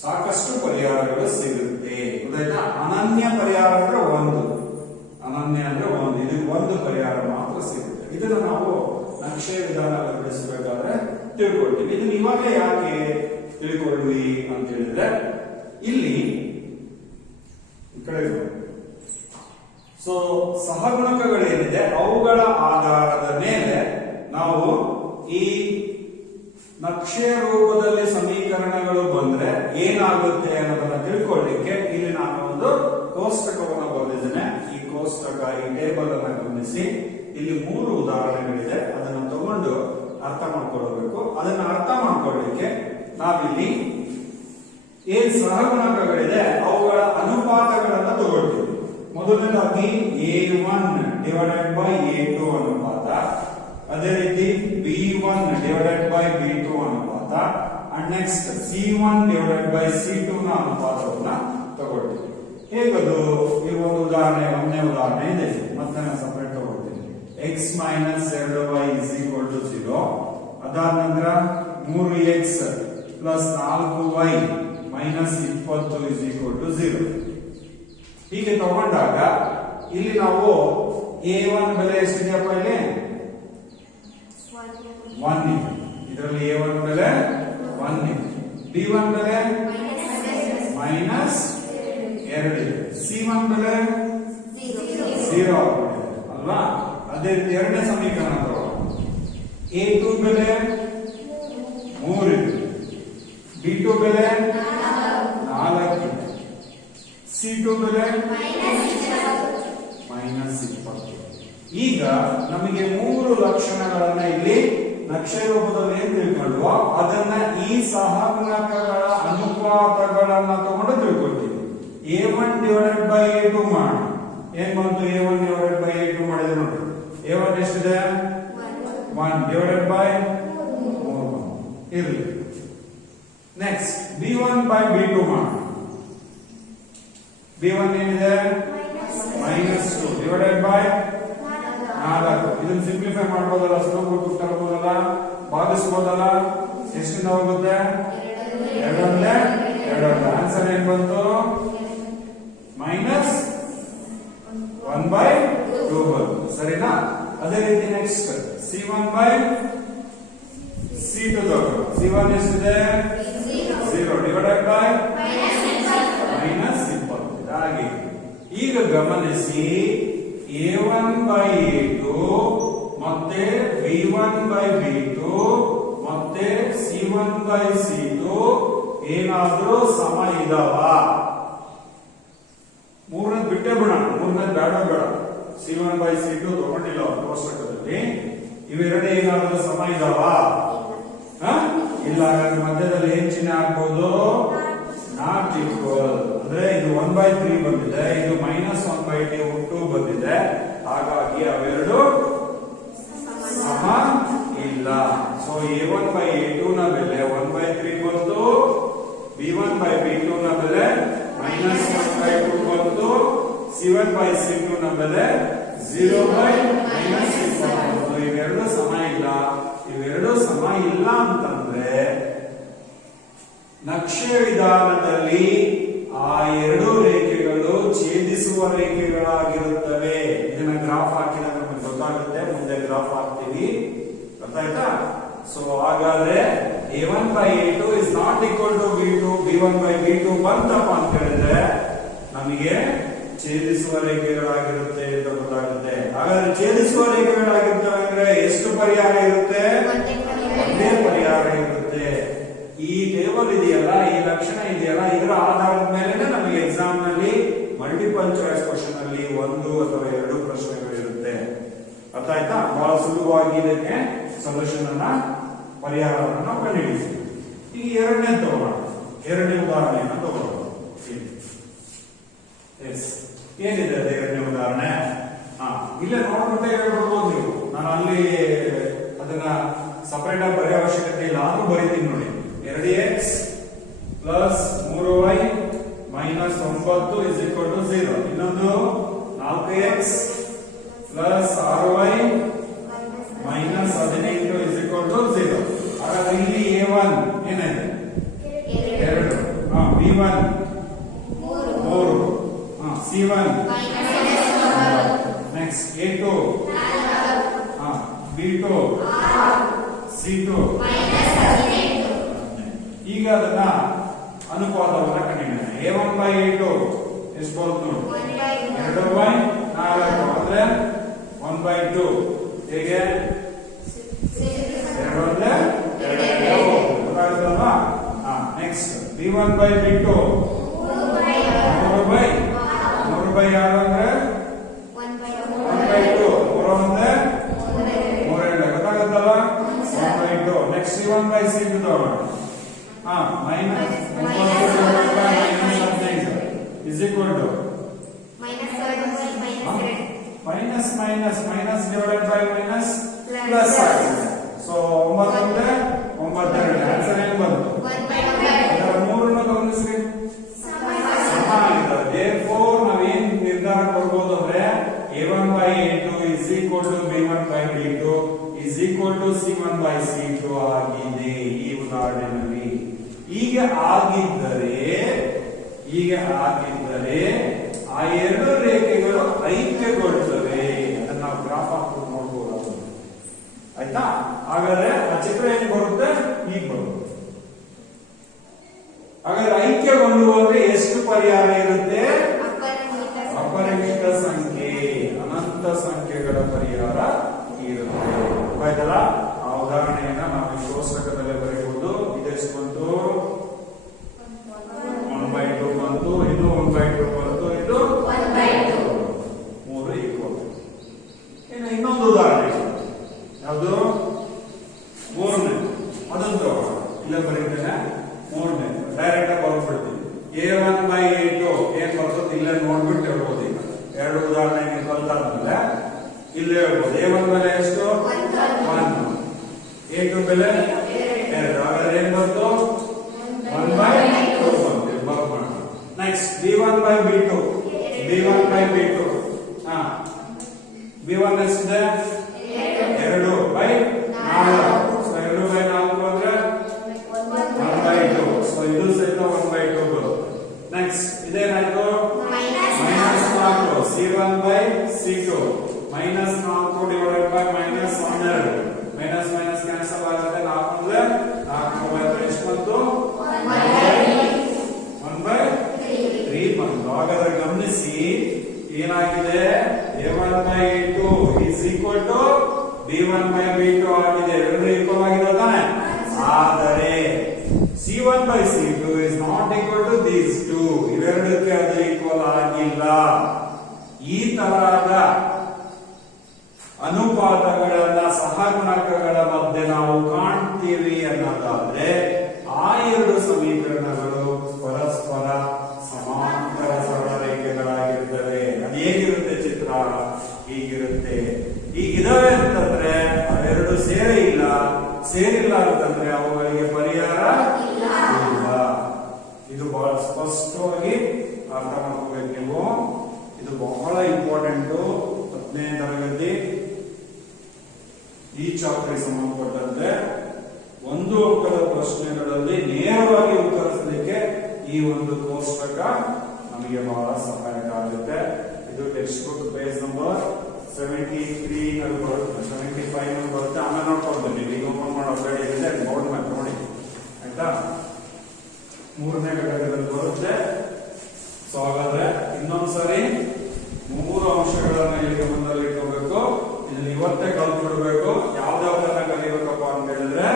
ಸಾಕಷ್ಟು ಪರಿಹಾರಗಳು ಸಿಗುತ್ತೆ. ಗೊತ್ತಾಯ್ತಾ? ಅನನ್ಯ ಪರಿಹಾರ ಅಂದ್ರೆ ಒಂದು, ಅನನ್ಯ ಅಂದ್ರೆ ಒಂದು, ಇದಕ್ಕೆ ಒಂದು ಪರಿಹಾರ ಮಾತ್ರ ಸಿಗುತ್ತೆ. ಇದನ್ನ ನಾವು ನಕ್ಷೆ ವಿಧಾನ ಬಿಡಿಸಬೇಕಾದ್ರೆ ತಿಳ್ಕೊಳ್ತೀವಿ. ಇದನ್ನ ಇವಾಗಲೇ ಯಾಕೆ ತಿಳ್ಕೊಳ್ಳಿ ಅಂತ ಹೇಳಿದ್ರೆ ಇಲ್ಲಿ ಈ ಕಡೆ ಸೊ ಸಹಗುಣಕಗಳೇನಿದೆ ಅವುಗಳ ಆಧಾರದ ಮೇಲೆ ನಾವು ಈ ನಕ್ಷೆ ರೂಪದಲ್ಲಿ ಸಮೀಕರಣಗಳು ಬಂದ್ರೆ ಏನಾಗುತ್ತೆ ಅನ್ನೋದನ್ನ ತಿಳ್ಕೊಳ್ಳಿಕ್ಕೆ ಇಲ್ಲಿ ನಾನು ಒಂದು ಕೋಷ್ಟಕವನ್ನು ಬರೆದಿದ್ದೇನೆ. ಈ ಕೋಷ್ಟಕ, ಈ ಟೇಬಲ್ ಅನ್ನ ಗಮನಿಸಿ. ಇಲ್ಲಿ 3 ಉದಾಹರಣೆಗಳಿದೆ. ಅದನ್ನ ತಗೊಂಡು ಅರ್ಥ ಮಾಡ್ಕೊಳ್ಬೇಕು. ಅದನ್ನ ಅರ್ಥ ಮಾಡ್ಕೊಳ್ಳಿಕ್ಕೆ ನಾವಿಲ್ಲಿ ಏನ್ ಸಹಗುಣಕಗಳಿದೆ ಅವುಗಳ ಅನುಪಾತಗಳನ್ನ ತಗೊಳ್ತೀವಿ. ಮೊದಲನೇದಾಗಿ A1 ಡಿವೈಡೆಡ್ ಬೈ A2 ಅನುಪಾತ, ಅದೇ ರೀತಿ B1 ಡಿವೈಡೆಡ್ ಬೈ B2 ಅನುಪಾತ, and next C1 divided by C2 ನ ಅನುಪಾತವನ್ನ ತಗೊಳ್ತೀವಿ. ಹೇಗದು? ಈ ಒಂದು ಉದಾಹರಣೆ, ಒಂದನೇ ಉದಾಹರಣೆ ಇದೆ, ಮತ್ತೆ ನಾನು ಸಪರೇಟ್ ತಗೊಳ್ತೀನಿ. x minus 2y is equal to 0. ಅದಾದ ನಂತರ 3x plus 4y minus 20 is equal to 0. ಹೀಗೆ ತಗೊಂಡಾಗ ಇಲ್ಲಿ ನಾವು A1 ಬೆಲೆ ಎಷ್ಟಿದೆಯಪ್ಪ? ಇಲ್ಲಿ 1 ಇದೆ. ಇದರಲ್ಲಿ A1 ಬೆಲೆ 1 ಇದೆ. B1 ಬೆಲೆ ಮೈನಸ್ 2 ಇದೆ. C1 ಬೆಲೆ 0 ಅಲ್ವಾ? ಅದೇ ರೀತಿ ಎರಡನೇ ಸಮೀಕರಣ A2 ಬೆಲೆ 3 ಇದೆ. B2 ಬೆಲೆ 4 ಇದೆ. C2 ಬೆಲೆ ಮೈನಸ್ 20. ಈಗ ನಮಗೆ 3 ಲಕ್ಷಣಗಳನ್ನ ಇಲ್ಲಿ ನಕ್ಷೆ ರೂಪದಲ್ಲಿ ಏನ್ ತಿಳ್ಕೊಂಡ್ವೋ ಅದನ್ನ ಈ ಸಹಗುಣಕಗಳ ಅನುಪಾತಗಳನ್ನ ತಗೊಂಡು ತಿಳ್ಕೊಳ್ತೀವಿ. A1 ಡಿವೈಡೆಡ್ ಬೈ A2 ಮಾಡಿ ಏನ್ ಬಂತು? A1 ಡಿವೈಡೆಡ್ ಬೈ A2 ಮಾಡಿದ್ರೆ ನೋಡಿ, A1 ಎಷ್ಟಿದೆ? 1 ಡಿವೈಡೆಡ್ ಬೈ 3 ಇರಲಿ. ನೆಕ್ಸ್ಟ್ B1 ಬೈ B2 ಮಾಡಿ. B1 ಏನಿದೆ? Minus 2 divided by 4. ಇದನ್ನ ಸಿಂಪ್ಲಿಫೈ ಮಾಡಬಹುದಲ್ಲ, ಸುಲಭ ತರಬಹುದಲ್ಲ, ಭಾಗಿಸಬಹುದಲ್ಲ. ಎಷ್ಟಿಂದ ಹೋಗುತ್ತೆ? 2 ಆನ್ಸರ್ ಏನ್ ಬಂತು? ಮೈನಸ್ 1/2 ಬಂತು. ಸರಿನಾ? ಅದೇ ರೀತಿ ನೆಕ್ಸ್ಟ್ C1 ಬೈ C2 ತಗೊಳ್ಳೋಣ. C1 ಎಷ್ಟಿದೆ 0 ಡಿವೈಡೆಡ್ ಬೈ ಮೈನಸ್ 20 ಹಾಗೆ. ಈಗ ಗಮನಿಸಿ A1 by A2 ಮತ್ತೆ B1 by B2 ಮತ್ತೆ C1 by C2 ಏನಾದ್ರೂ ಸಮ ಇದಾವ? ಮೂರನೇದು ಬಿಟ್ಟೇ ಬಿಡ, ಮೂರನೇದು ಬೇಡ. C1 by C2 ತಗೊಂಡಿಲ್ಲ ಕೋಷ್ಟಕದಲ್ಲಿ. ಇವೆರಡೇ ಏನಾದ್ರೂ ಸಮ ಇದಾವ? ಇಲ್ಲ. ಹಾಗಾದ್ರೆ ಮಧ್ಯದಲ್ಲಿ ಏನ್ ಚಿಹ್ನೆ ಹಾಕ್ಬೋದು? Not equal. ಅಂದ್ರೆ ಇದು 1/3 ಬಂದಿದೆ, ಇದು -1/2 ಬಂದಿದೆ. ಹಾಗಾಗಿ ಅವೆರಡು ಸಮ ಇಲ್ಲ. ಸೊ A1 by A2 ನ ಬೆಲೆ 1/3 ಬಂತು, B1 by B2 ನ ಬೆಲೆ -1/2 ಬಂತು, C1 by C2 ನ ಬೆಲೆ 0/-20. ಇವೆರಡು ಸಮ ಇಲ್ಲ. ಇವೆರಡು ಸಮ ಇಲ್ಲ ಅಂತಂದ್ರೆ ನಕ್ಷೆ ವಿಧಾನದಲ್ಲಿ ಆ ಎರಡು ರೇಖೆಗಳು ಛೇದಿಸುವ ರೇಖೆಗಳಾಗಿರುತ್ತವೆ. ಇದನ್ನ ಗ್ರಾಫ್ ಹಾಕಿದಾಗ ನಮಗೆ ಗೊತ್ತಾಗುತ್ತೆ, ಮುಂದೆ ಗ್ರಾಫ್ ಹಾಕ್ತೀವಿ. ಗೊತ್ತಾಯ್ತಾ? ಸೊ ಹಾಗಾದ್ರೆ A1 by A2 is not equal to B2, B1 by B2 ಬಂತಪ್ಪ ಅಂತ ಹೇಳಿದ್ರೆ ನಮಗೆ ಛೇದಿಸುವ ರೇಖೆಗಳಾಗಿರುತ್ತೆ ಅಂತ ಗೊತ್ತಾಗುತ್ತೆ. ಹಾಗಾದ್ರೆ ಛೇದಿಸುವ ರೇಖೆಗಳಾಗಿರ್ತವೆ ಅಂದ್ರೆ ಎಷ್ಟು ಪರಿಹಾರ ಇರುತ್ತೆ? ಒಂದೇ ಪರಿಹಾರ ಇರುತ್ತೆ. ಈ ಟೇಬಲ್ ಇದೆಯಲ್ಲ, ಈ ಲಕ್ಷಣ ಇದೆಯಲ್ಲ, ಇದರ ಆಧಾರದ ಮೇಲೆ ನಮಗೆ ಎಕ್ಸಾಮ್ ನಲ್ಲಿ ಮಲ್ಟಿಪಲ್ ಚಾಯ್ಸ್ ಕ್ವಶನ್ ಅಲ್ಲಿ 1 ಅಥವಾ 2 ಪ್ರಶ್ನೆಗಳಿರುತ್ತೆ. ಅರ್ಥ ಆಯ್ತಾ? ಬಹಳ ಸುಲಭವಾಗಿ ಇದಕ್ಕೆ ಸೊಲ್ಯೂಷನ್ ಅನ್ನ, ಪರಿಹಾರವನ್ನು ನಾವು ಕಂಡುಹಿಡಿತೀವಿ. ಈಗ ಎರಡನೇ ಉದಾಹರಣೆಯನ್ನು ತಗೊಳ್ಳೋಣ. ಏನಿದೆ ಅದು ಎರಡನೇ ಉದಾಹರಣೆ? ಇಲ್ಲೇ ನೋಡ್ಬಿಟ್ಟೆ ಹೇಳ್ಬಿಡ್ಬೋದು ನೀವು. ನಾನು ಅಲ್ಲಿ ಅದನ್ನ ಸಪರೇಟ್ ಆಗಿ ಬರೆಯೋ ಅವಶ್ಯಕತೆ ಇಲ್ಲ, ಆದ್ರೂ ಬರೀತೀನಿ ನೋಡಿ. 2x plus 3y minus 9 is equal to 0. ಇನ್ನೊಂದು 4x plus 6y minus 18 is equal to 0. ಹಾಗಾದ್ರೆ ಇಲ್ಲಿ A1 ಏನಿದೆ? 2. B1 3. C1 next A2 B2 C2. ಈಗ ಅದನ್ನ ಅನುಪಾತವನ್ನ ಕಂಡುಹಿಡಿಯೋಣ. A1 by A2 ಎಷ್ಟು ಬರುತ್ತೆ ನೋಡಿ? 2/4 ಅಂದ್ರೆ 1/2. ಹೇಗೆ? 2 ಅಂದ್ರೆ 2 ಗೊತ್ತಾಗುತ್ತಲ್ವಾ? ನೆಕ್ಸ್ಟ್ B1 by B2 3/6 ಅಂದ್ರೆ 1/2. 3 ಅಂದ್ರೆ 3 ಗೊತ್ತಾಗುತ್ತಲ್ಲ? 1/2. ನೆಕ್ಸ್ಟ್ C1 by C2 ತಗೊಳ್ಳೋಣ. Minus 15 is equal to minus divided by minus plus ಆಗಿದೆ. ಸೊ 9 ಅಂದ್ರೆ 9 ಆನ್ಸರ್ ಏನು ಬಂತು? 3 ಗಮನಿಸ್ರಿ, ಸಮ ಆಗಿದೆ. therefore ನಾವೇನ್ ನಿರ್ಧಾರ ಕೊಡ್ಬೋದು ಅಂದ್ರೆ A1 by A2 is equal to B1 by B2 is equal to C1 by C2 ಆಗಿದೆ ಈ ಉದಾಹರಣೆಯಲ್ಲಿ. ಈಗ ಆಗಿದ್ದರೆ ಆ ಎರಡು ರೇಖೆಗಳು ಐಕ್ಯಗೊಳ್ಳುತ್ತವೆ. ಅದನ್ನ ನಾವು ಗ್ರಾಫ್ ಹಾಕಿ ನೋಡಬಹುದು. ಆಯ್ತಾ? ಹಾಗಾದ್ರೆ ಆ ಚಿತ್ರ ಏನು ಬರುತ್ತೆ? ಈಗ ಬರುತ್ತೆ. ಹಾಗಾದ್ರೆ ಐಕ್ಯಗೊಳ್ಳುವಾಗ ಎಷ್ಟು ಪರಿಹಾರ ಇರುತ್ತೆ? ಅಪರಿಮಿತ ಸಂಖ್ಯೆ, ಅನಂತ ಸಂಖ್ಯೆಗಳ ಪರಿಹಾರ ಇರುತ್ತೆ. ಆಯ್ತಲ್ಲ? ಆ ಉದಾಹರಣೆಯನ್ನ ನಾವು ಈ ಕೋಷ್ಟಕದಲ್ಲೇ ಬರೆಯಬಹುದು. ಇದೆಷ್ಟು ಬಂತು? 1/2 ಬಂತು, ಇದು 1/2 ಬಂತು, ಇದು 1/2. 3 ಈಕ್ವಲ್. ಇನ್ನು ಇನ್ನೊಂದು ಉದಾಹರಣೆ ಯಾವುದು? 3ನೇ. ಅದೊಂದು ಇಲ್ಲೇ ಬರೀತೇನೆ. 3ನೇ ಡೈರೆಕ್ಟ್ ಆಗಿ ಬರ್ಬಿಡ್ತೀವಿ. A1 by A2 ಏನ್ ಬರ್ತದೆ ಇಲ್ಲೇ ನೋಡ್ಬಿಟ್ಟು ಹೇಳ್ಬೋದು. ಈಗ ಎರಡು ಉದಾಹರಣೆ ಕಲ್ತಾದ್ಮೇಲೆ ಇಲ್ಲೇ ಹೇಳ್ಬೋದು. A1 ಬೆಲೆ ಎಷ್ಟು? 1. A2 ಬೆಲೆ 2. ಹಾಗಾದ್ರೆ ಏನ್ ಬಂತು? 1/2 ಬಂತು. ಬರ್ಬೋಣ. Next B1 by B2. B1 by B2 B1 ಎಷ್ಟಿದೆ? 2/4. ಸೊ 2/4 ಅಂದ್ರೆ 1/2. ಸೊ ಇದು ಸಹಿತ 1/2 ಬರುತ್ತೆ. ನೆಕ್ಸ್ಟ್ ಇದೇನಾಯ್ತು? -4 C1 by C2 -4 divided by -12. Minus cancel ಆಗುತ್ತೆ. 4 ಅಂದ್ರೆ C1 by C2 is not equal to these two. ಇವೆರಡಕ್ಕೆ ಅದು ಈಕ್ವಲ್ ಆಗಿಲ್ಲ. ಈ ತರಹದ ಅನುಪಾತಗಳನ್ನ ಸಹಗುಣಕಗಳ ಮಧ್ಯೆ ನಾವು ಕಾಣ್ತೀವಿ ಅನ್ನೋದಾದ್ರೆ ಆ ಎರಡು ಸಮೀಕರಣಗಳು ಪರಸ್ಪರ ಸಮಾಂತರ ಸರಳ ರೇಖೆಗಳಾಗಿರ್ತವೆ. ಅದು ಹೇಗಿರುತ್ತೆ ಚಿತ್ರ? ಹೀಗಿರುತ್ತೆ. ಹೀಗಿದಾವೆ ಅಂತಂದ್ರೆ ಅವೆರಡು ಸೇರಿಲ್ಲ ಅಂತಂದ್ರೆ ಅವುಗಳಿಗೆ ಪರಿಹಾರ ಇಲ್ಲ. ಇದು ಬಹಳ ಸ್ಪಷ್ಟವಾಗಿ ಅರ್ಥ ಮಾಡ್ಕೋಬೇಕು ನೀವು. ಇದು ಬಹಳ ಇಂಪಾರ್ಟೆಂಟ್. 10ನೇ ತರಗತಿ ಈ ಚಾಪ್ಟರ್ ಸಂಬಂಧಪಟ್ಟಂತೆ 1 ಅಂಕದ ಪ್ರಶ್ನೆಗಳಲ್ಲಿ ನೇರವಾಗಿ ಉತ್ತರಿಸಲಿಕ್ಕೆ ಈ ಒಂದು ಕೋಷ್ಟಕ ನಮಗೆ ಬಹಳ ಸಹಾಯಕ ಆಗುತ್ತೆ. ಇದು ಟೆಕ್ಸ್ಟ್ ಬುಕ್ ಪೇಜ್ ನಂಬರ್ 73 ನಲ್ಲಿ ಬರುತ್ತೆ, 75 ನಲ್ಲಿ ಬರುತ್ತೆ. ಆಮೇಲೆ ನೋಡ್ಕೊಂಡು ಬನ್ನಿ. ಈಗ ಓಪನ್ ಮಾಡೋ ಬೇಡ ಇದೆ ಬೋರ್ಡ್ ಮೇಲೆ ನೋಡಿ ಆಯ್ತಾ. 3ನೇ ಘಟಕದಲ್ಲಿ ಬರುತ್ತೆ. ಸೊ ಹಾಗಾದ್ರೆ ಇನ್ನೊಂದ್ಸರಿ 3 ಅಂಶಗಳನ್ನ ಇಲ್ಲಿ ಗಮನದಲ್ಲಿ ಇಟ್ಕೋಬೇಕು. ಇದನ್ನ ಇವತ್ತೇ ಕಲ್ತ್ಬಿಡ್ಬೇಕು. ಯಾವ್ದಾವ್ದನ್ನ ಕಲಿಬೇಕಪ್ಪ ಅಂತ ಹೇಳಿದ್ರೆ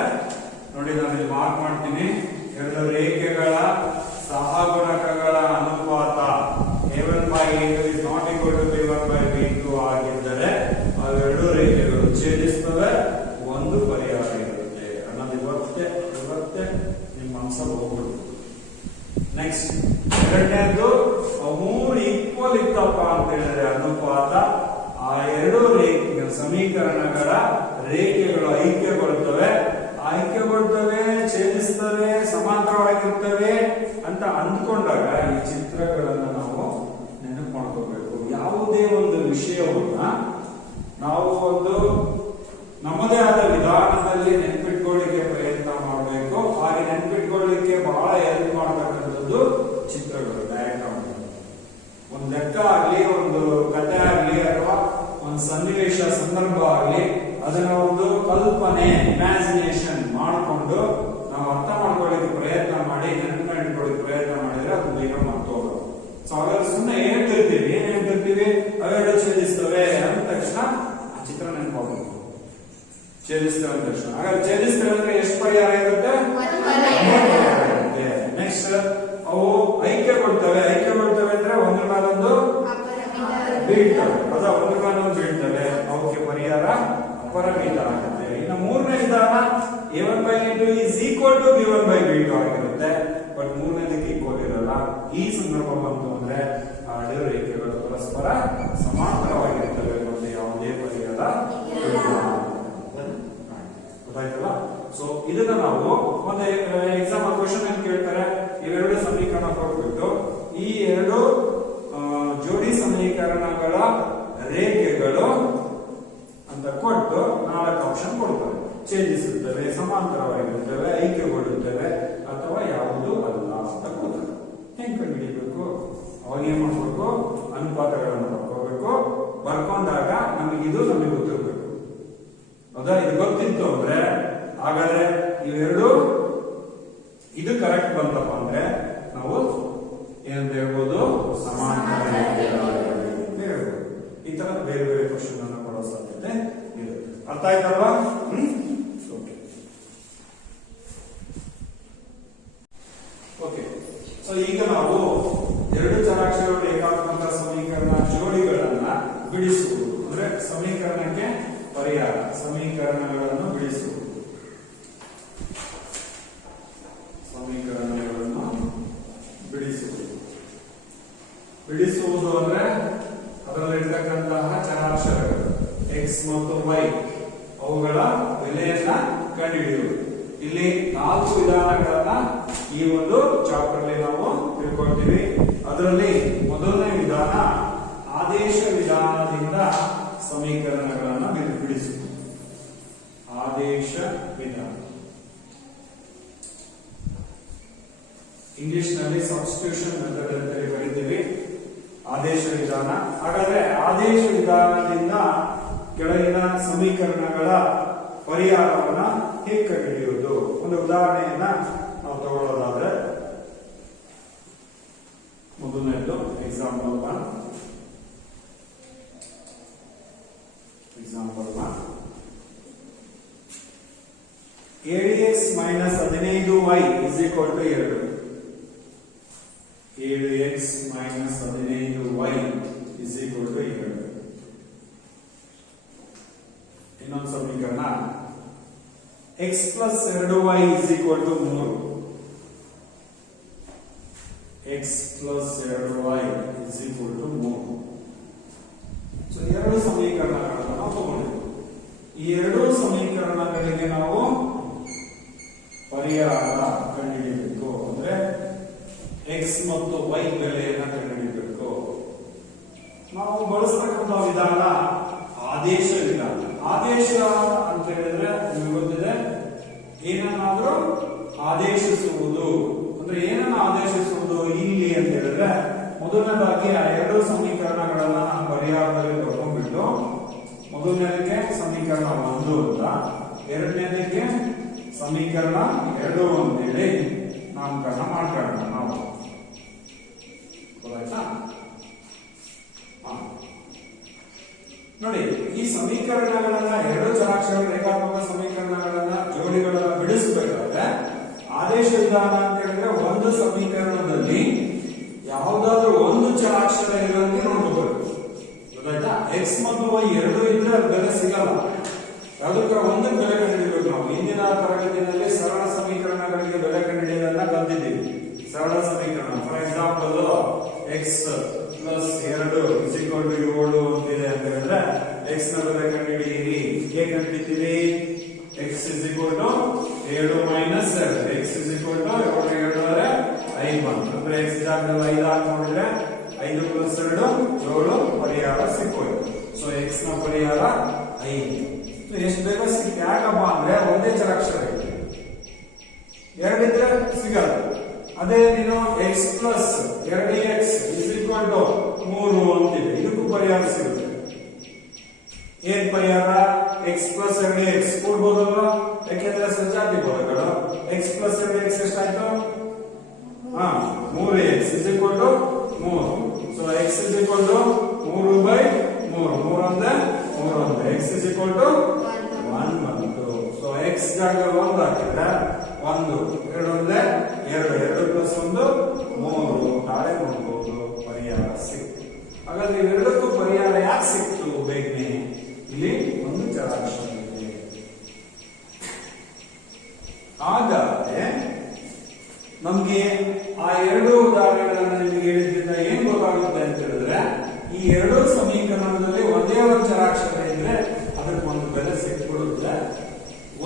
ನೋಡಿ, ನಾನು ಇಲ್ಲಿ ಮಾರ್ಕ್ ಮಾಡ್ತೀನಿ. ಎರಡು ರೇಖೆಗಳ ಸಹಗುಣಕಗಳ ಅನುಪಾತ A1 by A2 is not equal to B1 by B2 ಆಗಿದ್ದರೆ ಅವೆರಡು ರೇಖೆಗಳು ಛೇದಿಸ್ತವೆ, ಒಂದು ಪರಿಹಾರ ಇರುತ್ತೆ ಅನ್ನೋದು ಇವತ್ತೇ ನಿಮ್ಮ ಮನಸ್ಸ ಹೋಗ್ಬಿಡುತ್ತೆ. ನೆಕ್ಸ್ಟ್ ಎರಡನೇದು, ಮೂರು ಈಕ್ವಲ್ ಇತ್ತಪ್ಪ ಅಂತ ಹೇಳಿದ್ರೆ ಅನುಪಾತ, ಆ ಎರಡು ಸಮೀಕರಣಗಳ ರೇಖೆಗಳು ಐಕ್ಯಗೊಳ್ತವೆ, ಛೇದಿಸ್ತವೆ, ಸಮಾಂತರವಾಗಿರ್ತವೆ ಅಂತ ಅಂದ್ಕೊಂಡಾಗ ಈ ಚಿತ್ರಗಳನ್ನ ನಾವು ನೆನಪು ಮಾಡ್ಕೋಬೇಕು. ಯಾವುದೇ ಒಂದು ವಿಷಯವನ್ನ ನಾವು ಒಂದು ನಮ್ಮದೇ ಆದ ವಿಧಾನದಲ್ಲಿ ನೆನಪಿಟ್ಕೊಳ್ಳಿಕ್ಕೆ ಪ್ರಯತ್ನ ಮಾಡಬೇಕು. ಹಾಗೆ ನೆನಪಿಟ್ಕೊಳ್ಳಿಕ್ಕೆ ಬಹಳ ಹೆಲ್ಪ್ ಮಾಡತಕ್ಕಂಥದ್ದು ಚಿತ್ರಗಳು, ಡಯಾಗ್ರಾಮ್. ಒಂದು ಲೆಕ್ಕ ಆಗ್ಲಿ, ಒಂದು ಕಥೆ ಆಗ್ಲಿ, ಅಥವಾ ಒಂದು ಸನ್ನಿವೇಶ ಸಂದರ್ಭ ಆಗ್ಲಿ, ಅದನ್ನ ಒಂದು ಕಲ್ಪನೆ ಇಮ್ಯಾಜಿನೇಷನ್ ಮಾಡಿಕೊಂಡು ನಾವು ಅರ್ಥ ಮಾಡ್ಕೊಳ್ಳಿಕ್ಕೆ ಪ್ರಯತ್ನ ಮಾಡಿ, ನೆನಪಿಟ್ಕೊಳ್ಳಿಕ್ಕೆ ಪ್ರಯತ್ನ ಮಾಡಿದ್ರೆ ಅದು ಬೇಗ ಮರ್ತೋಗೋದು. ಸೊ ಹಾಗಾದ್ರೆ ಸುಮ್ಮನೆ ಏನ್ ಹೇಳ್ತಿರ್ತೀವಿ ಅವೆರಡು ಛೇದಿಸ್ತವೆ ಅಂದ ತಕ್ಷಣ ಆ ಚಿತ್ರ ನೆನಪಾಗಬೇಕು. ಛೇದಿಸ್ತವೆ ಅಂದ ತಕ್ಷಣ ಹಾಗಾದ್ರೆ ಛೇದಿಸ್ತವೆ ಅಂದ್ರೆ ಎಷ್ಟು ಪರಿಹಾರ ಇರುತ್ತೆ? ನೆಕ್ಸ್ಟ್ ಅವು ಐಕ್ಯಗೊಳ್ತವೆ ಅಂದ್ರೆ ಒಂದ್ರ ಮೇಲೊಂದು ಬೀಳ್ತವೆ, ಒಂದ್ರ ಮೇಲೊಂದು ಬೀಳ್ತವೆ, ಅವಕ್ಕೆ ಪರಿಹಾರ ಅಪರಮಿತ ಆಗುತ್ತೆ. ಇನ್ನು 3ನೇ ವಿಧಾನ A1 by A2 is equal to B1 by B2 ಆಗಿರುತ್ತೆ. ಬಟ್ 3ನೇದಕ್ಕೆ ಈಕ್ವಲ್ ಇರಲ್ಲ. ಈ ಸಂದರ್ಭ ಬಂತು ಅಂದ್ರೆ ಆ ಎರಡು ರೇಖೆಗಳು ಪರಸ್ಪರ ಸಮಾಂತರವಾಗಿರ್ತವೆ ಮತ್ತು ಯಾವುದೇ ಪರಿಹಾರ ಗೊತ್ತಾಯ್ತಲ್ಲ. ಸೊ ಇದನ್ನ ನಾವು ಒಂದು ಎಕ್ಸಾಂಪಲ್ ಕ್ವಶನ್ ಅಂತ ಕೇಳ್ತಾರೆ. ಇವೆರಡು ಸಮೀಕರಣ ಕೊಟ್ಬಿಟ್ಟು ಈ ಎರಡು ಜೋಡಿ ಸಮೀಕರಣಗಳ ರೇಖೆಗಳು ಅಂತ ಕೊಟ್ಟು 4 ಆಪ್ಷನ್ ಕೊಡ್ತಾರೆ. ಛೇದಿಸುತ್ತವೆ, ಸಮಾಂತರವಾಗಿರುತ್ತವೆ, ಐಕ್ಯಗೊಳ್ಳುತ್ತವೆ ಅಥವಾ ಯಾವುದು ಅಲ್ಲ ಅಂತ ಕೊಡ್ತಾರೆ. ಹೆಂಗ್ ಕಂಡುಹಿಡಿಯಬೇಕು? ಅವಾಗ ಏನ್ ಮಾಡ್ಬೇಕು? ಅನುಪಾತಗಳನ್ನು ಬರ್ಕೋಬೇಕು. ಬರ್ಕೊಂಡಾಗ ನಮಗೆ ಗೊತ್ತಿರ್ಬೇಕು. ಹೌದಾ? ಇದು ಗೊತ್ತಿತ್ತು ಅಂದ್ರೆ ಹಾಗಾದ್ರೆ ಇವೆರಡು ಇದು ಕರೆಕ್ಟ್ ಬಂತಪ್ಪ ಅಂದ್ರೆ ನಾವು ಏನಂತ ಹೇಳ್ಬೋದು? ಸಮಾಂತರ ಹೇಳ್ಬೋದು. ಈ ತರ ಬೇರೆ ಬೇರೆ ಕ್ವಶನ್ ಅನ್ನು ಕೊಡೋ ಸಾಧ್ಯತೆ ಇರುತ್ತೆ. ಅರ್ಥ ಆಯ್ತಲ್ವಾ? ಓಕೆ. ಸೊ ಈಗ ನಾವು ಎರಡು ಚರಾಕ್ಷರ ರೇಖಾತ್ಮಕ ಸಮೀಕರಣ ಜೋಡಿಗಳನ್ನ ಬಿಡಿಸುವುದು ಅಂದ್ರೆ ಸಮೀಕರಣಕ್ಕೆ ಪರಿಹಾರ, ಸಮೀಕರಣಗಳನ್ನು ಬಿಡಿಸುವುದು ಅಂದ್ರೆ ಅದರಲ್ಲಿರ್ತಕ್ಕಂತಹ ಚರಾಕ್ಷರಗಳು x ಮತ್ತು y ಅವುಗಳ ಬೆಲೆಯನ್ನ ಕಂಡುಹಿಡಿಯುವುದು. ಇಲ್ಲಿ 4 ವಿಧಾನಗಳನ್ನ ಈ ಒಂದು ಚಾಪ್ಟರ್ ಅಲ್ಲಿ ನಾವು ತಿಳ್ಕೊಳ್ತೀವಿ. ಅದರಲ್ಲಿ ಮೊದಲನೇ ವಿಧಾನ ಆದೇಶ ವಿಧಾನದಿಂದ ಸಮೀಕರಣಗಳನ್ನು ಬಿಡಿಸುವುದು. ಆದೇಶ ವಿಧಾನ ಇಂಗ್ಲಿಷ್ ನಲ್ಲಿ ಸಬ್ಸ್ಟಿಟ್ಯೂಷನ್ ಮೆಥಡ್ ಅಂತ ಕರೀತೀವಿ. ಆದೇಶ ವಿಧಾನ. ಹಾಗಾದ್ರೆ ಆದೇಶ ವಿಧಾನದಿಂದ ಕೆಳಗಿನ ಸಮೀಕರಣಗಳ ಪರಿಹಾರವನ್ನ ಹೇಗೆ ಕಂಡುಹಿಡಿಯುವುದು? ಒಂದು ಉದಾಹರಣೆಯನ್ನ ನಾವು ತಗೊಳ್ಳೋದಾದ್ರೆ ಮೊದಲನೇದು example 1. 7x minus 15y is equal to 2. 7x minus 15y is equal to 2. ಇನ್ನೊಂದು ಸಮೀಕರಣ x plus 2y is equal to 3. x plus 2y is equal to 3. So ಎರಡು ಸಮೀಕರಣಗಳನ್ನು ನಾವು ತಗೊಂಡಿದ್ದೀವಿ. ಈ ಎರಡು ಸಮೀಕರಣಗಳಿಗೆ ನಾವು ಪರಿಹಾರ ಕಂಡುಹಿಡಿಯಬೇಕು. ಅಂದ್ರೆ x ಮತ್ತು y ಬೆಲೆಯನ್ನು ಕಂಡುಹಿಡಿಯಬೇಕು. ನಾವು ಬಳಸತಕ್ಕಂಥ ವಿಧಾನ ಆದೇಶ ವಿಧಾನ. ಆದೇಶ ಅಂತ ಹೇಳಿದ್ರೆ ನಿಮಗೆ ಗೊತ್ತಿದೆ, ಏನನ್ನಾದ್ರೂ ಆದೇಶಿಸುವುದು ಅಂದ್ರೆ ಏನನ್ನ ಆದೇಶಿಸುವುದು ಇಲ್ಲಿ ಅಂತ ಹೇಳಿದ್ರೆ, ಮೊದಲನೇದಾಗಿ ಆ ಎರಡು ಸಮೀಕರಣಗಳನ್ನ ನಾವು ಪರಿಹಾರದಲ್ಲಿ ತಗೊಂಡ್ಬಿಟ್ಟು ಮೊದಲನೇದಕ್ಕೆ ಸಮೀಕರಣ 1 ಅಂತ, ಎರಡನೇದಕ್ಕೆ ಸಮೀಕರಣ 2 ಅಂತೇಳಿ ನಾಮಕರಣ ಮಾಡ್ಕೊಳ್ಳೋಣ ನಾವು. ಗೊತ್ತಾಯ್ತಾ? ನೋಡಿ, ಈ ಸಮೀಕರಣಗಳನ್ನ ಎರಡು ಚರಾಕ್ಷರ ರೇಖಾತ್ಮಕ ಸಮೀಕರಣಗಳನ್ನ ಜೋಡಿಗಳನ್ನ ಬಿಡಿಸಬೇಕಾದ್ರೆ ಆದೇಶ ವಿಧಾನ ಅಂತ ಹೇಳಿದ್ರೆ ಒಂದು ಸಮೀಕರಣದಲ್ಲಿ ಯಾವುದಾದ್ರೂ ಒಂದು ಚರಾಕ್ಷರ ಇರೋದಕ್ಕೆ ನೋಡ್ಕೋಬೇಕು. ಗೊತ್ತಾಯ್ತಾ? x ಮತ್ತು y ಎರಡು ಇದ್ರೆ ಅದು ಬೆಲೆ ಸಿಗಲ್ಲ. ಯಾವುದಕ್ಕೆ ಒಂದು ಬೆಲೆ ಕಂಡುಹಿಡಿಯಬೇಕು. ನಾವು ಹಿಂದಿನ ತರಗತಿಯಲ್ಲಿ ಸರಳ ಸಮೀಕರಣಗಳಿಗೆ ಬೆಲೆ ಕಂಡುಹಿಡಿಯೋದನ್ನ ಕಲಿತಿದ್ದೀವಿ. ಸರಳ ಸಮೀಕರಣ for example x plus 2 is equal to 7 ಅಂತಿದೆ ಅಂತ ಹೇಳಿದ್ರೆ x ನ ಬೆಲೆ ಕಂಡುಹಿಡಿಯಿರಿ. ಹೇಗೆ ಕಂಡುಹಿಡಿತೀವಿ? x is equal to 7 minus 2. x is equal to 7 ಅಂದರೆ 5 ಬಂತು. ಅಂದ್ರೆ x ಜಾಗದಲ್ಲಿ 5 ಹಾಕಿ ನೋಡಿದ್ರೆ 5 ಪ್ಲಸ್ 2 7 ಪರಿಹಾರ ಸಿಕ್ಕೋಯ್ತು. ಸೊ x ನ ಪರಿಹಾರ 5. ಎಷ್ಟು ಬೇಗ ಸಿಕ್ತು. ಯಾಕಪ್ಪ ಅಂದ್ರೆ ಒಂದೇ ಚರಾಕ್ಷರ ಇದೆ, ಎರಡಿದ್ರೆ ಸಿಗಲ್ಲ. ಅದೇ ನೀನು x plus 2x is equal to 3 ಅಂತಿದೆ, ಇದಕ್ಕೂ ಪರಿಹಾರ ಸಿಗುತ್ತೆ. ಏನ್ ಪರಿಹಾರ? x ಪ್ಲಸ್ 2x ಕೂಡ್ಬೋದಲ್ವಾ? ಯಾಕೆಂದ್ರೆ ಸಜಾತಿ ಪದಗಳು. x ಪ್ಲಸ್ 2x ಎಷ್ಟಾಯ್ತು? 3x is equal to 3. So x is equal to 3/3. 3 ಅಂದ್ರೆ 3 ಅಂದ್ರೆ x ಇಸ್ ಈಕ್ವಲ್ ಟು 1 ಬಂತು. ಸೊ x ಜಾಗದಲ್ಲಿ 1 ಹಾಕಿದ್ರೆ 1, 2 ಅಂದ್ರೆ 2, 2 ಪ್ಲಸ್ 1 3. ನಾಳೆ ನೋಡ್ಬೋದು, ಪರಿಹಾರ ಸಿಕ್ತು. ಹಾಗಾದ್ರೆ ಇವೆರಡಕ್ಕೂ ಪರಿಹಾರ ಯಾಕೆ ಸಿಕ್ತು ಬೇಗನೆ? ಇಲ್ಲಿ ಒಂದು ಚರಾಕ್ಷರ ಇದೆ. ಹಾಗಾದ್ರೆ ನಮ್ಗೆ ಆ ಎರಡು ಉದಾಹರಣೆಗಳನ್ನ ನಿಮಗೆ ಹೇಳಿದ್ರಿಂದ ಏನ್ ಗೊತ್ತಾಗುತ್ತೆ ಅಂತ ಹೇಳಿದ್ರೆ, ಈ ಎರಡು ಸಮೀಕರಣದಲ್ಲಿ ಒಂದೇ ಒಂದು ಚರಾಕ್ಷರ ಇದ್ರೆ ಅದಕ್ಕೆ ಒಂದು ಬೆಲೆ ಸಿಕ್ಬಿಡುತ್ತೆ.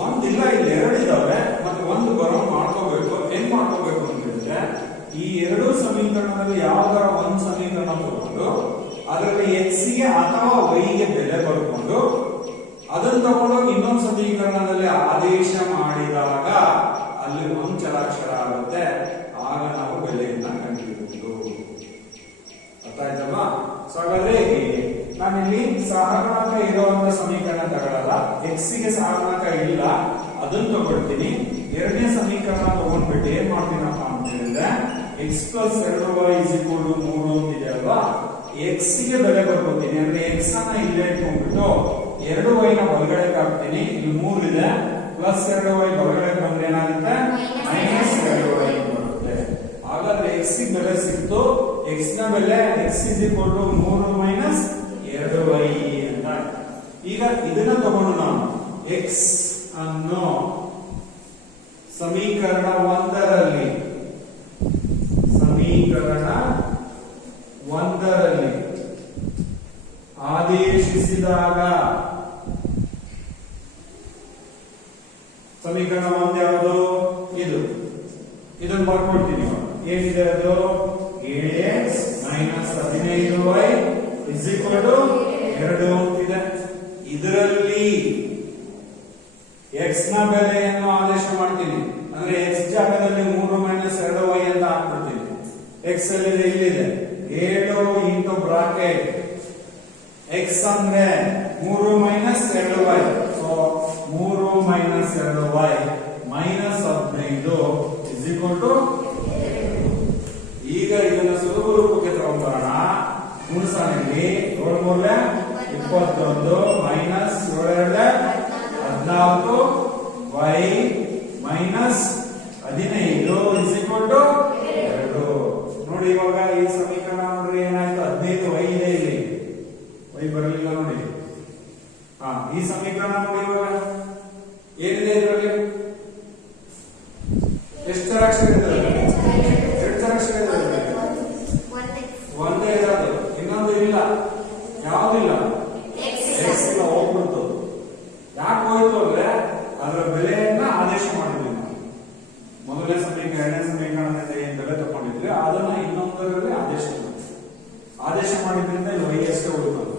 ಒಂದಿಲ್ಲ, ಇಲ್ಲಿ ಎರಡಿದಾವೆ, ಮತ್ತೆ ಒಂದು ಬರೋ ಮಾಡ್ಕೋಬೇಕು. ಹೆಂಗ್ ಮಾಡ್ಕೋಬೇಕು ಅಂತ ಹೇಳಿದ್ರೆ, ಈ ಎರಡು ಸಮೀಕರಣದಲ್ಲಿ ಯಾವ್ದಾರ ಒಂದು ಸಮೀಕರಣ ತಗೊಂಡು ಅದರಲ್ಲಿ x ಗೆ ಅಥವಾ y ಗೆ ಬೆಲೆ ಬರ್ಕೊಂಡು ಅದನ್ನ ತಗೊಂಡೋಗಿ ಇನ್ನೊಂದು ಸಮೀಕರಣದಲ್ಲಿ ಆದೇಶ ಮಾಡಿದಾಗ ಅಲ್ಲಿ ಒಂದು ಚರಾಕ್ಷರ ಆಗುತ್ತೆ. ಆಗ ನಾವು ಬೆಲೆಯನ್ನ ಕಂಡುಹಿಡಿಯಬಹುದು. ಅರ್ಥ ಆಯ್ತಲ್ವಾ? ಸೊ ಹಾಗಾದ್ರೆ ನಾನಿಲ್ಲಿ ಸಹಗುಣಾಂಕ ಇರುವಂತ ಸಮೀಕರಣ ತಗೊಳ್ಳಲ್ಲ, x ಗೆ ಸಹಗುಣಾಂಕ ಇಲ್ಲ ಅದನ್ನ ತಗೊಳ್ತೀನಿ. ಎರಡನೇ ಸಮೀಕರಣ ತಗೊಂಡ್ಬಿಟ್ಟು ಏನ್ ಮಾಡ್ತೀನಪ್ಪ ಅಂತ ಹೇಳಿದ್ರೆ, x plus 2y is equal to 3 ಅಂತಿದೆ ಅಲ್ವಾ, x ಗೆ ಬೆಲೆ ಬರ್ಕೋತೀನಿ. ಅಂದ್ರೆ x ಅನ್ನ ಇಲ್ಲೇ ಇಟ್ಕೊಂಡ್ಬಿಟ್ಟು 2y ನ ಒಳಗಡೆ ಹಾಕ್ತೀನಿ. ಇಲ್ಲಿ 3 ಇದೆ, ಪ್ಲಸ್ 2y ಒಳಗಡೆ ಬಂದ್ರೆ ಏನಾಗುತ್ತೆ? ಮೈನಸ್ 2y ಬರುತ್ತೆ. ಹಾಗಾದ್ರೆ x ಗೆ ಬೆಲೆ ಸಿಕ್ತು. x ನ ಬೆಲೆ x is equal to 3 minus 2y ಅಂತ. ಈಗ ಇದನ್ನ ತಗೊಂಡು ನಾವು x ಅನ್ನು ಸಮೀಕರಣ 1ರಲ್ಲಿ ಆದೇಶಿಸಿದಾಗ ಸಮೀಕರಣ 1 ಯಾವುದು? ಇದನ್ನು ಬರ್ಕೊಳ್ತೀನಿ. ಏನಿದೆ ಅದು? 7x minus 15y is equal to 2 ಅಂತಿದೆ. ಇದರಲ್ಲಿ x ನ ಬೆಲೆಯನ್ನು ಆದೇಶ ಮಾಡ್ತೀನಿ. ಅಂದ್ರೆ x ಜಾಗದಲ್ಲಿ 3 ಮೈನಸ್ 2y ಅಂತ ಹಾಕ್ಬಿಡ್ತೀನಿ. x ಅಲ್ಲಿ ಇಲ್ಲಿದೆ 7 ಇಂಟು ಬ್ರಾಕೆಟ್ x ಅಂದ್ರೆ 3 minus 2y. So 3 minus 2y minus 15 is equal to. ಈಗ ಇದನ್ನ ಸುಲಭ ರೂಪಕ್ಕೆ ತಗೊಂಡ್ಬರೋಣ. ಗುಣಿಸೋಣ. 7 21 ಮೈನಸ್ 7 14 y ಎರಡು ಚರಾಕ್ಷರ ಒಂದೇ ಇರೋದು, ಇನ್ನೊಂದು ಇಲ್ಲ. ಯಾವ್ದಿಲ್ಲ? ಎಕ್ಸ್ ಇಲ್ಲ, ಹೋಗ್ಬಿಡ್ತು. ಯಾಕೆ ಹೋಯ್ತು ಅಂದ್ರೆ ಅದರ ಬೆಲೆಯನ್ನ ಆದೇಶ ಮಾಡಿದ್ವಿ ನಾವು. ಮೊದಲನೇ ಸಮೀಕರಣ ಎರಡನೇ ಸಮೀಕರಣದಿಂದ ಏನ್ ಬೆಲೆ ತಗೊಂಡಿದ್ವಿ ಅದನ್ನ ಇನ್ನೊಂದರಲ್ಲಿ ಆದೇಶ ಮಾಡಿದ್ರಿಂದ ಇದು y ಅಷ್ಟೇ ಉಳಿಬೋದು.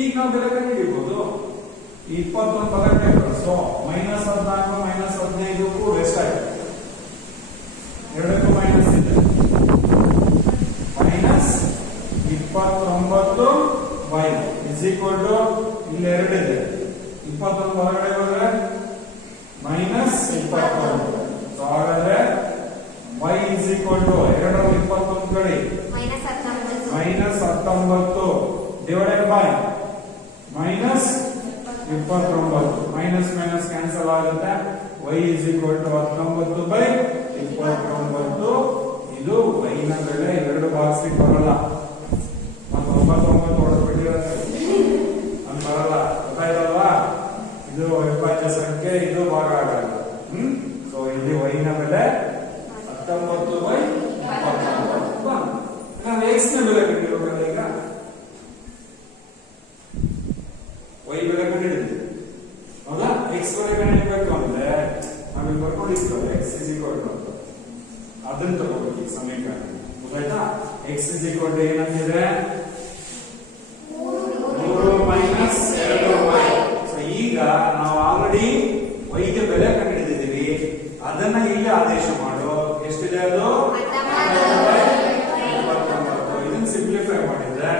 ಈಗ ನಾವು ಬೆಲೆ ಕಂಡುಹಿಡಿಯಬಹುದು. 21 ಪದಕ್ಕೆ ಸೊ -14 -15 ಎಷ್ಟಾಯ್ತು? ಎರಡಕ್ಕೂ ಮೈನಸ್ ಇದೆ. -29y ಇಸ್ ಈಕ್ವಲ್ ಟು ಇಲ್ಲಿ 2 ಇದೆ. 21 ಹೊರಗಡೆ ಹೋದ್ರೆ -29. ಸೊ ಹಾಗಾದ್ರೆ y ಇಸ್ ಈಕ್ವಲ್ ಟು 221 ಕಡೆ -19 divided by -29. Minus minus cancel ಆಗುತ್ತೆ. y is equal to 19 by 29. ಇದು y ನ ಬೆಲೆ 2 ಭಾಗಿಸ್ಲಿಕ್ಕೆ ಬರಲ್ಲ. ಮತ್ತೆ 99 ಹೊಡೆದ್ಬಿಟ್ಟಿರುತ್ತೆ ಅಂತ ಬರಲ್ಲ. ಗೊತ್ತಾಯ್ತಲ್ವಾ? ಇದು ಅವಿಭಾಜ್ಯ ಸಂಖ್ಯೆ, ಇದು ಭಾಗ ಆಗಲ್ಲ. ಸೊ ಇಲ್ಲಿ y ನ ಬೆಲೆ 19 ಬೈ 29. ನಾವು x ನ ಬೆಲೆ ಕಂಡಿರೋದ್ರಲ್ಲ, ಈಗ y ಬೆಲೆ ಕಂಡಿಡಿದ್ವಿ ಹೌದಾ? x ಬೆಲೆ ಕಂಡಿಡ್ಬೇಕು ಅಂದ್ರೆ ನಾವಿಲ್ಲಿ ಬರ್ಕೊಂಡಿದ್ವಿ x ಇಸ್ ಈಕ್ವಲ್ ಟು ಅದನ್ನ ತಗೋಬೇಕು ಈ ಸಮೀಕರಣ. ಗೊತ್ತಾಯ್ತಾ? x ಇಸ್ ಈಕ್ವಲ್ ಟು ಏನಂತಿದೆ? 3 ಮೈನಸ್ 2y. ಸೊ ಈಗ ನಾವು ಆಲ್ರೆಡಿ y ಗೆ ಬೆಲೆ ಕಂಡುಹಿಡಿದಿದ್ದೀವಿ. ಅದನ್ನ ಇಲ್ಲಿ ಆದೇಶ ಮಾಡು. ಎಷ್ಟಿದೆ ಅದು? 29. ಇದನ್ನ ಸಿಂಪ್ಲಿಫೈ ಮಾಡಿದ್ರೆ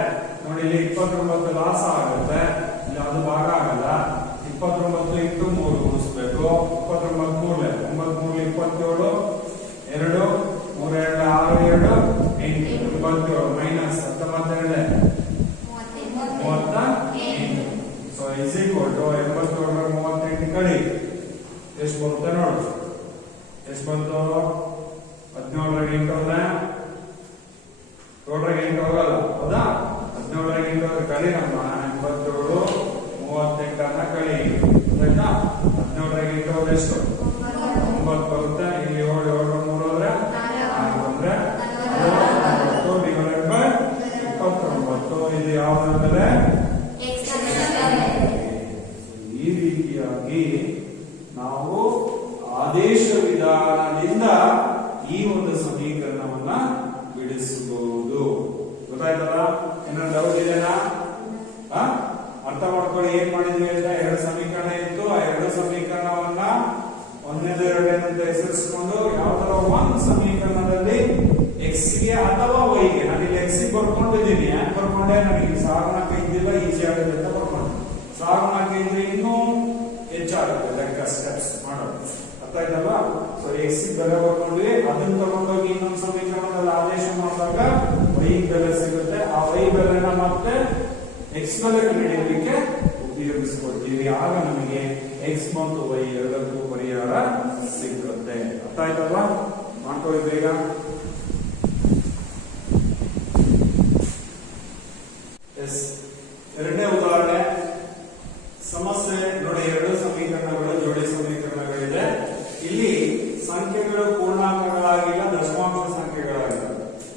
ನೋಡಿ, ಇಲ್ಲಿ 29 ಲಾಸ್ ಆಗುತ್ತೆ, ಇಲ್ಲಿ ಅದು ಭಾಗ ಆಗಲ್ಲ. 29 into 3 ಗುಣಿಸ್ಬೇಕು. 29 ಮೂರಲೆ 9 3 27, 2 3 2 6 2 8 27 minus 19 38. So is equal to 87 38 ಕಡಿ ಎಷ್ಟು ಬರುತ್ತೆ ನೋಡು. ಎಷ್ಟು ಬಂತು? 17 8 ಹೋದ್ರೆ 7 8 ಹೋಗಲ್ಲ ಹೌದಾ? 17 8 ಹೋದ್ರೆ ಕಡಿ ನಮ್ಮ 87 38 ಅನ್ನ ಕಳಿ. ಆಯ್ತಾ? 17 8 ಹೋದ್ರೆ ಎಷ್ಟು? 9 ಬರುತ್ತೆ. ಇಲ್ಲಿ 7 7 3 ಹೋದ್ರೆ 4 ಬಂದ್ರೆ 9 ಡಿವೈಡೆಡ್ ಬೈ 29. ಇದು ಯಾವ್ದ್ರ ಮೇಲೆ? ಈ ರೀತಿಯಾಗಿ ನಾವು ಆದೇಶ ವಿಧಾನದಿಂದ ಈ ಒಂದು ಸಮೀಕರಣವನ್ನ ಬಿಡಿಸಬಹುದು. ಗೊತ್ತಾಯ್ತಲ್ಲ? ಏನಾದ್ರು ಡೌಟ್ ಇದೆನಾ? ಅರ್ಥ ಮಾಡ್ಕೊಳ್ಳಿ. ಏನ್ ಮಾಡಿದ್ವಿ ಅಂತ, 2 ಸಮೀಕರಣ ಇತ್ತು. ಆ 2 ಸಮೀಕರಣವನ್ನ ಒಂದನೇದು ಎರಡನೇದು ಅಂತ ಹೆಸರಿಸಿಕೊಂಡು ಯಾವ್ದಾರ ಒಂದು ಸಮೀಕರಣದಲ್ಲಿ x ಗೆ ಅಥವಾ y ಗೆ, ನಾನು ಇಲ್ಲಿ x ಗೆ ಬರ್ಕೊಂಡಿದ್ದೀನಿ. ಯಾಕೆ ಬರ್ಕೊಂಡೆ? ನನಗೆ ಸಾಗಣಕ್ಕೆ ಇದ್ದಿಲ್ಲ, ಈಸಿ ಆಗುತ್ತೆ ಅಂತ ಬರ್ಕೊಂಡೆ. ಸಾಗಣಕ್ಕೆ ಇದ್ರೆ ಇನ್ನೂ ಹೆಚ್ಚಾಗುತ್ತೆ ಲೆಕ್ಕ, ಸ್ಟೆಪ್ಸ್ ಮಾಡೋದು. ಅರ್ಥ ಆಯ್ತಲ್ವಾ? ಸೊ x ಗೆ ಬೆಲೆ ಬರ್ಕೊಂಡ್ವಿ. ಅದನ್ನ ತಗೊಂಡೋಗಿ ಇನ್ನೊಂದು ಸಮೀಕರಣದಲ್ಲಿ ಆದೇಶ ಮಾಡಿದಾಗ y ಬೆಲೆ ಸಿಗುತ್ತೆ. ಆ y ಬೆಲೆನ ಮತ್ತೆ x ಬೆಲೆ ಕಂಡುಹಿಡಿಯಲಿಕ್ಕೆ ಉಪಯೋಗಿಸಿಕೊಳ್ತೀವಿ. ಆಗ ನಮಗೆ x ಮತ್ತು y ಎರಡಕ್ಕೂ ಪರಿಹಾರ ಸಿಗುತ್ತೆ. ಅರ್ಥ ಆಯ್ತಲ್ವಾ? ಮಾಡ್ಕೊಳ್ಳಿ ಬೇಗ. ಎರಡನೇ ಉದಾಹರಣೆ ಸಮಸ್ಯೆ ನೋಡಿ. 2 ಸಮೀಕರಣಗಳು ಜೋಡಿ ಸಮೀಕರಣಗಳಿದೆ. ಇಲ್ಲಿ ಸಂಖ್ಯೆಗಳು ಪೂರ್ಣಾಂಕಗಳಾಗಿಲ್ಲ, ದಶಮಾಂಶ ಸಂಖ್ಯೆಗಳಾಗಿಲ್ಲ.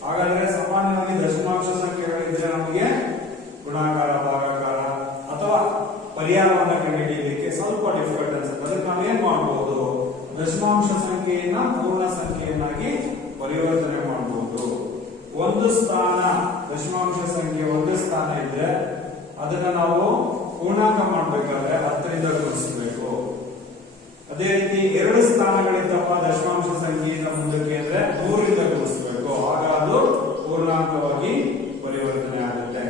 ಹಾಗಾದ್ರೆ ಸಾಮಾನ್ಯವಾಗಿ ದಶಮಾಂಶ ಸಂಖ್ಯೆಗಳಿದ್ರೆ ನಮಗೆ ಗುಣಾಕಾರ, ಭಾಗಾಕಾರ ಅಥವಾ ಪರಿಹಾರವನ್ನು ಕಂಡುಹಿಡಿಯಲಿಕ್ಕೆ ಸ್ವಲ್ಪ ಡಿಫಿಕಲ್ಟ್ ಅನ್ಸುತ್ತೆ. ಅದಕ್ಕೆ ನಾವು ಏನ್ ಮಾಡಬಹುದು? ದಶಮಾಂಶ ಸಂಖ್ಯೆಯನ್ನ ಪೂರ್ಣ ಸಂಖ್ಯೆಯನ್ನಾಗಿ ಪರಿವರ್ತನೆ ಮಾಡಬಹುದು. ಒಂದು ಸ್ಥಾನ, ದಶಮಾಂಶ ಸಂಖ್ಯೆ ಒಂದು ಸ್ಥಾನ ಇದ್ರೆ ಅದನ್ನ ನಾವು ಪೂರ್ಣಾಂಕ ಮಾಡಬೇಕಾದ್ರೆ 10ರಿಂದ ಗುಣಿಸಬೇಕು. ಅದೇ ರೀತಿ 2 ಸ್ಥಾನಗಳಿದ್ದಪ್ಪ ದಶಮಾಂಶ ಸಂಖ್ಯೆಯಿಂದ ಮುಂದಕ್ಕೆ ಅಂದ್ರೆ 100ರಿಂದ ಗುಣಿಸಬೇಕು. ಆಗ ಅದು ಪೂರ್ಣಾಂಕವಾಗಿ ಪರಿವರ್ತನೆ ಆಗುತ್ತೆ.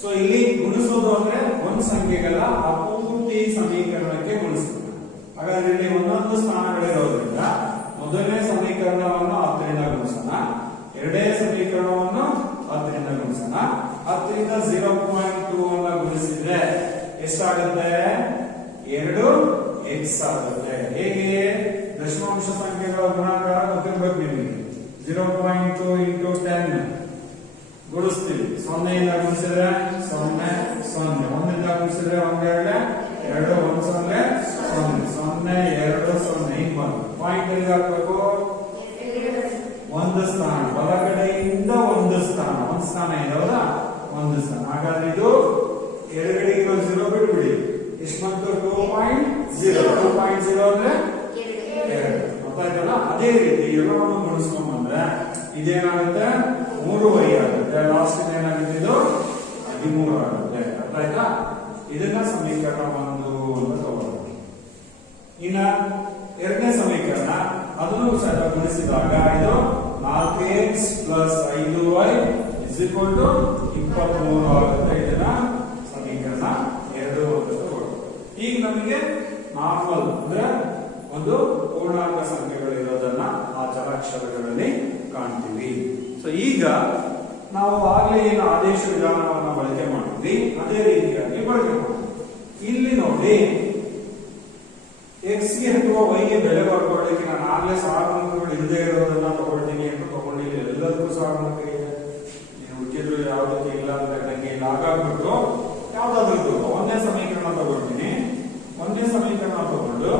ಸೊ ಇಲ್ಲಿ ಗುಣಿಸೋದು ಅಂದ್ರೆ ಒಂದು ಸಂಖ್ಯೆಗಲ್ಲ, ಆ ಪೂರ್ತಿ ಸಮೀಕರಣಕ್ಕೆ ಗುಣಿಸಬೇಕು. ಹಾಗಾದ್ರೆ ಇಲ್ಲಿ ಒಂದೊಂದು ಸ್ಥಾನಗಳಿರೋದ್ರಿಂದ ಮೊದಲನೇ ಸಮೀಕರಣವನ್ನು 10ರಿಂದ ಗುಣಿಸೋಣ, ಎರಡನೇ ಸಮೀಕರಣವನ್ನು 10ರಿಂದ ಗುಣಿಸೋಣ. 10ರಿಂದ 0.2 ಅನ್ನ ಗುಣಿಸಿದ್ರೆ ಎಷ್ಟಾಗುತ್ತೆ? 2x ಆಗುತ್ತೆ. ಹೇಗೆ? ದಶಮಾಂಶ ಸಂಖ್ಯೆಗಳ ಗುಣಾಕಾರ ಗೊತ್ತಿರ್ಬೇಕು ನಿಮಗೆ. 0.2 ಇಂಟು 10 ಗುಣಿಸ್ತೀವಿ. 0ಯಿಂದ ಗುಣಿಸಿದ್ರೆ 0 0, 1ರಿಂದ ಗುಣಿಸಿದ್ರೆ 1 2 2 1 0 0 0 2 0 ಹಿಂಗ್ ಬಂದು ಪಾಯಿಂಟ್ ಎಲ್ಲಿ ಹಾಕ್ಬೇಕು? ಒಂದು ಸ್ಥಾನ, ಬಲಗಡೆಯಿಂದ ಒಂದು ಸ್ಥಾನ ಇದೆ ಹೌದಾ, ಒಂದು ಸ್ಥಾನ. ಹಾಗಾದ್ರೆ ಇದು ಎಡಗಡೆ ಇರೋ 0 ಬಿಟ್ಬಿಡಿ. ಎಷ್ಟು ಬಂತು? 2.0. 2.0 ಅಂದ್ರೆ 2 ಗೊತ್ತಾಯ್ತಲ್ಲ. ಅದೇ ರೀತಿ ಎಲ್ಲವನ್ನು ಗುಣಿಸ್ಕೊಂಡ್ ಬಂದ್ರೆ ಇದೇನಾಗುತ್ತೆ? 3y ಆಗುತ್ತೆ. ಲಾಸ್ಟ್ ಏನಾಗುತ್ತೆ? ಇದು 13 ಆಗುತ್ತೆ. ಅರ್ಥ ಆಯ್ತಾ? ಇದನ್ನ ಸಮೀಕರಣ 1 ಅಂತ ತಗೊಳ್ಳಿ. ಇನ್ನ ಎರಡನೇ ಸಮೀಕರಣ ಅದನ್ನು ಸಹ ಗುಣಿಸಿದಾಗ ಇದು 4x + 5y = 23 ಆಗುತ್ತೆ. ಇದನ್ನ ಸಮೀಕರಣ 2 ಅಂತ ತಗೊಳ್ಳಿ. ಈಗ ನಮಗೆ ನಾರ್ಮಲ್ ಅಂದ್ರೆ ಒಂದು ಪೂರ್ಣಾಂಕ ಸಂಖ್ಯೆಗಳು ಇರೋದನ್ನ ಆ ಚರಾಕ್ಷರಗಳಲ್ಲಿ ಕಾಣ್ತೀವಿ. ಸೊ ಈಗ ನಾವು ಆಗ್ಲೇ ಏನು ಆದೇಶ ವಿಧಾನವನ್ನ ಬಳಕೆ ಮಾಡಿದ್ವಿ ಅದೇ ರೀತಿಯಾಗಿ ಬಳಕೆ ಮಾಡ್ತೀವಿ. ಇಲ್ಲಿ ನೋಡಿ x ಗೆ ಅಥವಾ y ಗೆ ಬೆಲೆ ಬರ್ಕೊಳ್ಳಿಕ್ಕೆ ನಾನು ಆಗ್ಲೇ ಸಾಧನಗಳು ಇಲ್ಲದೆ ಇರೋದನ್ನ ತಗೊಳ್ತೀನಿ ಅಂತ ತಗೊಂಡಿಲ್ಲ. ಎಲ್ಲದಕ್ಕೂ ಸಾಧನಕ ಇದೆ, ನೀವು ಹುಡುಕಿದ್ರು ಯಾವುದಕ್ಕೆ ಇಲ್ಲ ಅಂತ ನನಗೆ ಹಾಗಾಗ್ಬಿಟ್ಟು ಯಾವ್ದಾದ್ರು ಒಂದೇ ಸಮೀಕರಣ ತಗೊಳ್ತೀನಿ. ಒಂದೇ ಸಮೀಕರಣ ತಗೊಂಡು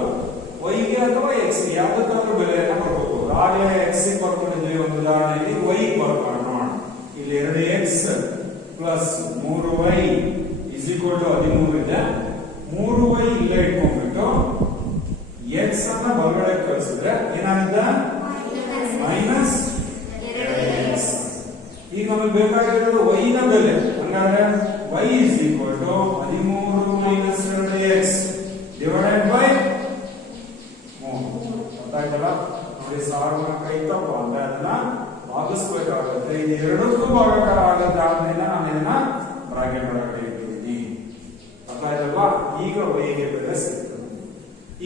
y ಗೆ ಅಥವಾ x ಗೆ ಯಾವ್ದಕ್ಕಾದ್ರೂ ಬೆಲೆಯನ್ನ ಬರ್ಕೋಬಹುದು. ಆಗ್ಲೇ x ಗೆ ಬರ್ಕೊಂಡಿದ್ವಿ ಒಂದು ಉದಾಹರಣೆಯಲ್ಲಿ, y ಬರ್ಕೊಳ್ಳೋಣ. ಇಲ್ಲಿ 2x + 3y = 13 ಇದೆ. 3y ಇಲ್ಲೇ ಇಟ್ಕೊಂಡ್ಬಿಟ್ಟು x ಅನ್ನ ಬಲಗಡೆ ಕಳಿಸಿದ್ರೆ ಏನಾಗುತ್ತೆ? -2x. ಈಗ ನಮಗೆ ಬೇಕಾಗಿರೋದು y ನ ಬೆಲೆ. ಹಂಗಾದ್ರೆ y = 13 - 2x ಡಿವೈಡೆಡ್ ಬೈ 3. ಗೊತ್ತಾಯ್ತಲ್ಲ? ನೋಡಿ ಸಾರ್ವರ್ಣಿಕ ಇತ್ತಪ್ಪ ಅಂದ್ರೆ ಅದನ್ನ ಭಾಗಿಸ್ಬೇಕಾಗುತ್ತೆ. ಇದು ಎರಡಕ್ಕೂ ಭಾಗಾಕಾರ ಆಗುತ್ತೆ. ಆದ್ರಿಂದ ನಾನು ಇದನ್ನ ಬ್ರಾಕೆಟ್ ಒಳಗಡೆ ಇಟ್ಟಿದ್ದೀನಿ. ಗೊತ್ತಾಯ್ತಲ್ವಾ? ಈಗ y ಗೆ ಬೆಲೆ ಸಿಗ್ತದೆ.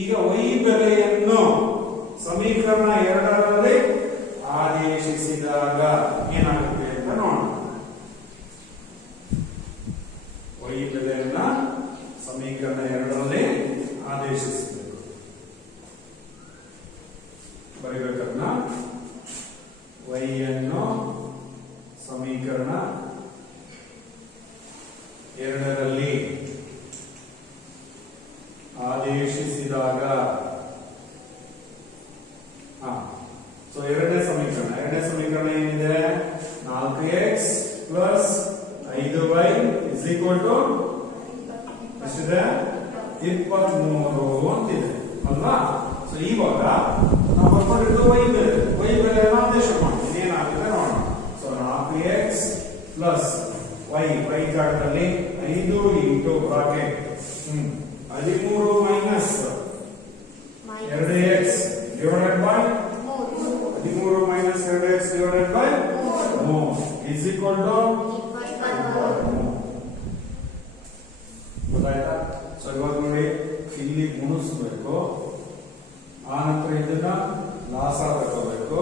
ಈಗ y ಬೆಲೆಯನ್ನು ಸಮೀಕರಣ 2ರಲ್ಲಿ ಆದೇಶಿಸಿದಾಗ ಏನಾಗುತ್ತೆ ಅಂತ ನೋಡೋಣ. y ಬೆಲೆಯನ್ನ ಸಮೀಕರಣ 2ರಲ್ಲಿ ಆದೇಶಿಸಬೇಕು. ಬರೀಬೇಕನ್ನ y ಅನ್ನು ಸಮೀಕರಣ 2ರಲ್ಲಿ ಆದೇಶಿಸಿದಾಗ ಸೊ ಎರಡನೇ ಸಮೀಕರಣ ಏನಿದೆ? 4x + 5y = ಎಷ್ಟಿದೆ? 23 ಅಂತಿದೆ ಅಲ್ವಾ? ಸೊ ಇವಾಗ ನಾವು ಬರ್ಕೊಂಡಿದ್ದು y ಬೆಲೆಯನ್ನು ಆದೇಶ ಮಾಡ್ತೀವಿ. ಏನಾಗುತ್ತೆ ನೋಡೋಣ. ಸೊ 4x + y ಜಾಗದಲ್ಲಿ 5 into bracket 13 minus 2x divided by 13 minus 2x divided by 3 = 23. ಗೊತ್ತಾಯ್ತಾ? ಸೊ ಇವಾಗ ನೋಡಿ ಇಲ್ಲಿ ಗುಣಿಸ್ಬೇಕು. ಆನಂತರ ಇದನ್ನ ಲಾಸ ತಗೋಬೇಕು.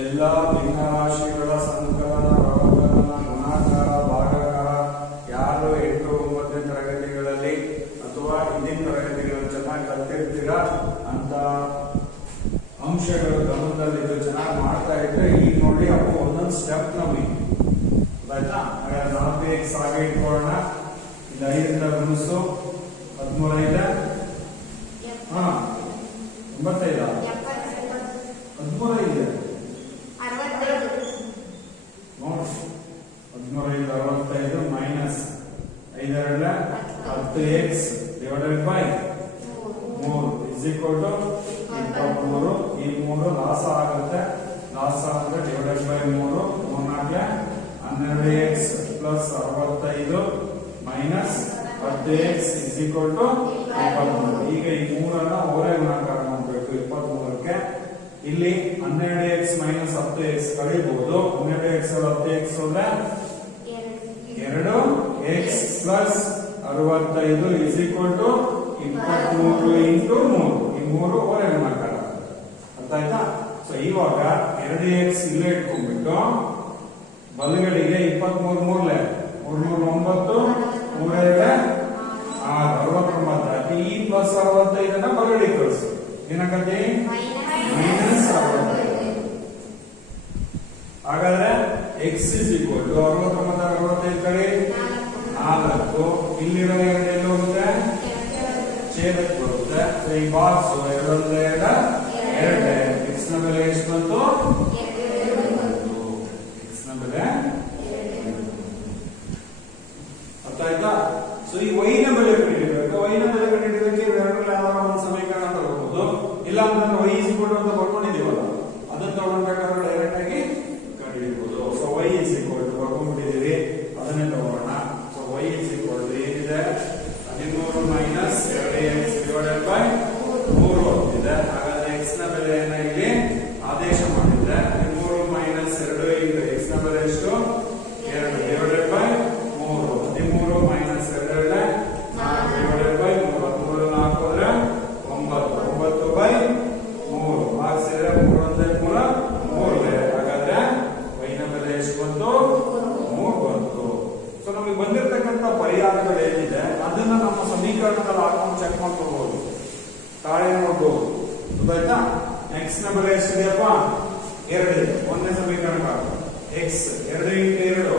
ಎಲ್ಲಾ ಭಿನ್ನರಾಶಿಗಳ ಸಂಕಲನ, ಅವಕಲನ, ಗುಣಾಕಾರ, ಭಾಗಾಕಾರ ಯಾರು 8, 9ನೇ ತರಗತಿಗಳಲ್ಲಿ ಅಥವಾ ಹಿಂದಿನ ತರಗತಿಗಳಲ್ಲಿ ಚೆನ್ನಾಗಿ ಕಲ್ತಿರ್ತೀರಾ ಅಂತ ಅಂಶಗಳು ಗಮನದಲ್ಲಿ ಚೆನ್ನಾಗಿ ಮಾಡ್ತಾ ಇದ್ರೆ ಈಗ ನೋಡಿ ಅಪ್ಪ ಒಂದೊಂದು ಸ್ಟೆಪ್ ನಮಗೆ ಆಯ್ತಾ? 4x ಹಾಗೆ ಇಟ್ಕೊಳ್ಳೋಣ. ಇಲ್ಲಿ 5ರಿಂದ ಗುಣಿಸು 13 ಇದೆ 95 13 ಇದೆ ನೋಡಿ 13 65 ಮೈನಸ್ 5 10x ಡಿವೈಡೆಡ್ ಬೈ 3 = 23. ಈ 3 ಲಾಸ ಆಗುತ್ತೆ. ಲಾಸ ಅಂದ್ರೆ divided by 3 12x + 65 minus 10x = 23. ಈಗ ಈ 3ಅನ್ನ ಓರೆ ಗುಣಾಕಾರ ಮಾಡಬೇಕು 23ಕ್ಕೆ. ಇಲ್ಲಿ 12x - 10x ಕಳಿಬಹುದು. 12x 10x ಹೋದ್ರೆ 2x + 65 = 23 ಇಂಟು 3. ಈ 3 ಓರೆ ಗುಣಾಕಾರ. ಅರ್ಥ ಆಯ್ತಾ? ಸೊ ಇವಾಗ 2x ಇಲ್ಲೇ ಇಟ್ಕೊಂಡ್ಬಿಟ್ಟು ಬಲಗಡೆಗೆ 23 3 9 69 ಹಾಕಿ ಈ +65 ಬಲಗಡೆ ಕಳಿಸಿ. ಏನಾಗತ್ತೆ? -65. ಹಾಗಾದ್ರೆ x = 69 ಕಡೆ 4. ಇಲ್ಲಿರೋ 2 ಎಲ್ಲಿ ಹೋಗುತ್ತೆ? ಛೇದಕ್ಕೆ ಬರುತ್ತೆ. ಈ ಬಾಕ್ಸ್ 2 2 2 x ನ ಬೆಲೆ ಎಷ್ಟು ಬಂತು? 2. ಬೇಕಾದ್ರೂ ಡೈರೆಕ್ಟ್ ಆಗಿ ಕಂಡುಹಿಡಿಯಬಹುದು. So y is equal to ಬರ್ಕೊಂಡ್ಬಿಟ್ಟಿದ್ದೀವಿ, ಅದನ್ನೇ ತಗೋಣ. So y is equal to ಏನಿದೆ 13 ಮೈನಸ್ 2x ಡಿವೈಡೆಡ್ ಬೈ 3 ಅಂತಿದೆ. ಹಾಗಾದ್ರೆ x ನ ಬೆಲೆಯನ್ನ ಇಲ್ಲಿ ಆದೇಶ ಮಾಡಿದ್ರೆ 13 ಮೈನಸ್ 2 ಇಂಟು x ನ ಬೆಲೆ ಎಷ್ಟು 2 divided by 3. 13 minus 2 4 divided by 3. 3 4 ಅಂದ್ರೆ 9. 9 ಬೈ 3 ಭಾಗಿಸಿದ್ರೆ 3 ಒಂದೇ 3 3. ಹಾಗಾದ್ರೆ y ನ ಬೆಲೆ ಎಷ್ಟು ಬಂತು 3 ಬಂತು. ಸೊ ನಮಗೆ ಬಂದಿರತಕ್ಕಂತ ಪರಿಹಾರಗಳು ಏನಿದೆ ಅದನ್ನ ನಮ್ಮ ಸಮೀಕರಣದಲ್ಲಿ ಹಾಕೊಂಡು ಚೆಕ್ ಮಾಡ್ಕೋಬಹುದು, ತಾಳೆ ನೋಡ್ಬೋದು. ಗೊತ್ತಾಯ್ತಾ? x ನ ಬೆಲೆ ಎಷ್ಟಿದೆಯಪ್ಪ 2 ಇದೆ. ಒಂದನೇ ಸಮೀಕರಣ x 2 into 2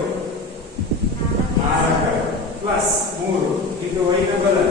4 plus 3 into y ನ ಬೆಲೆ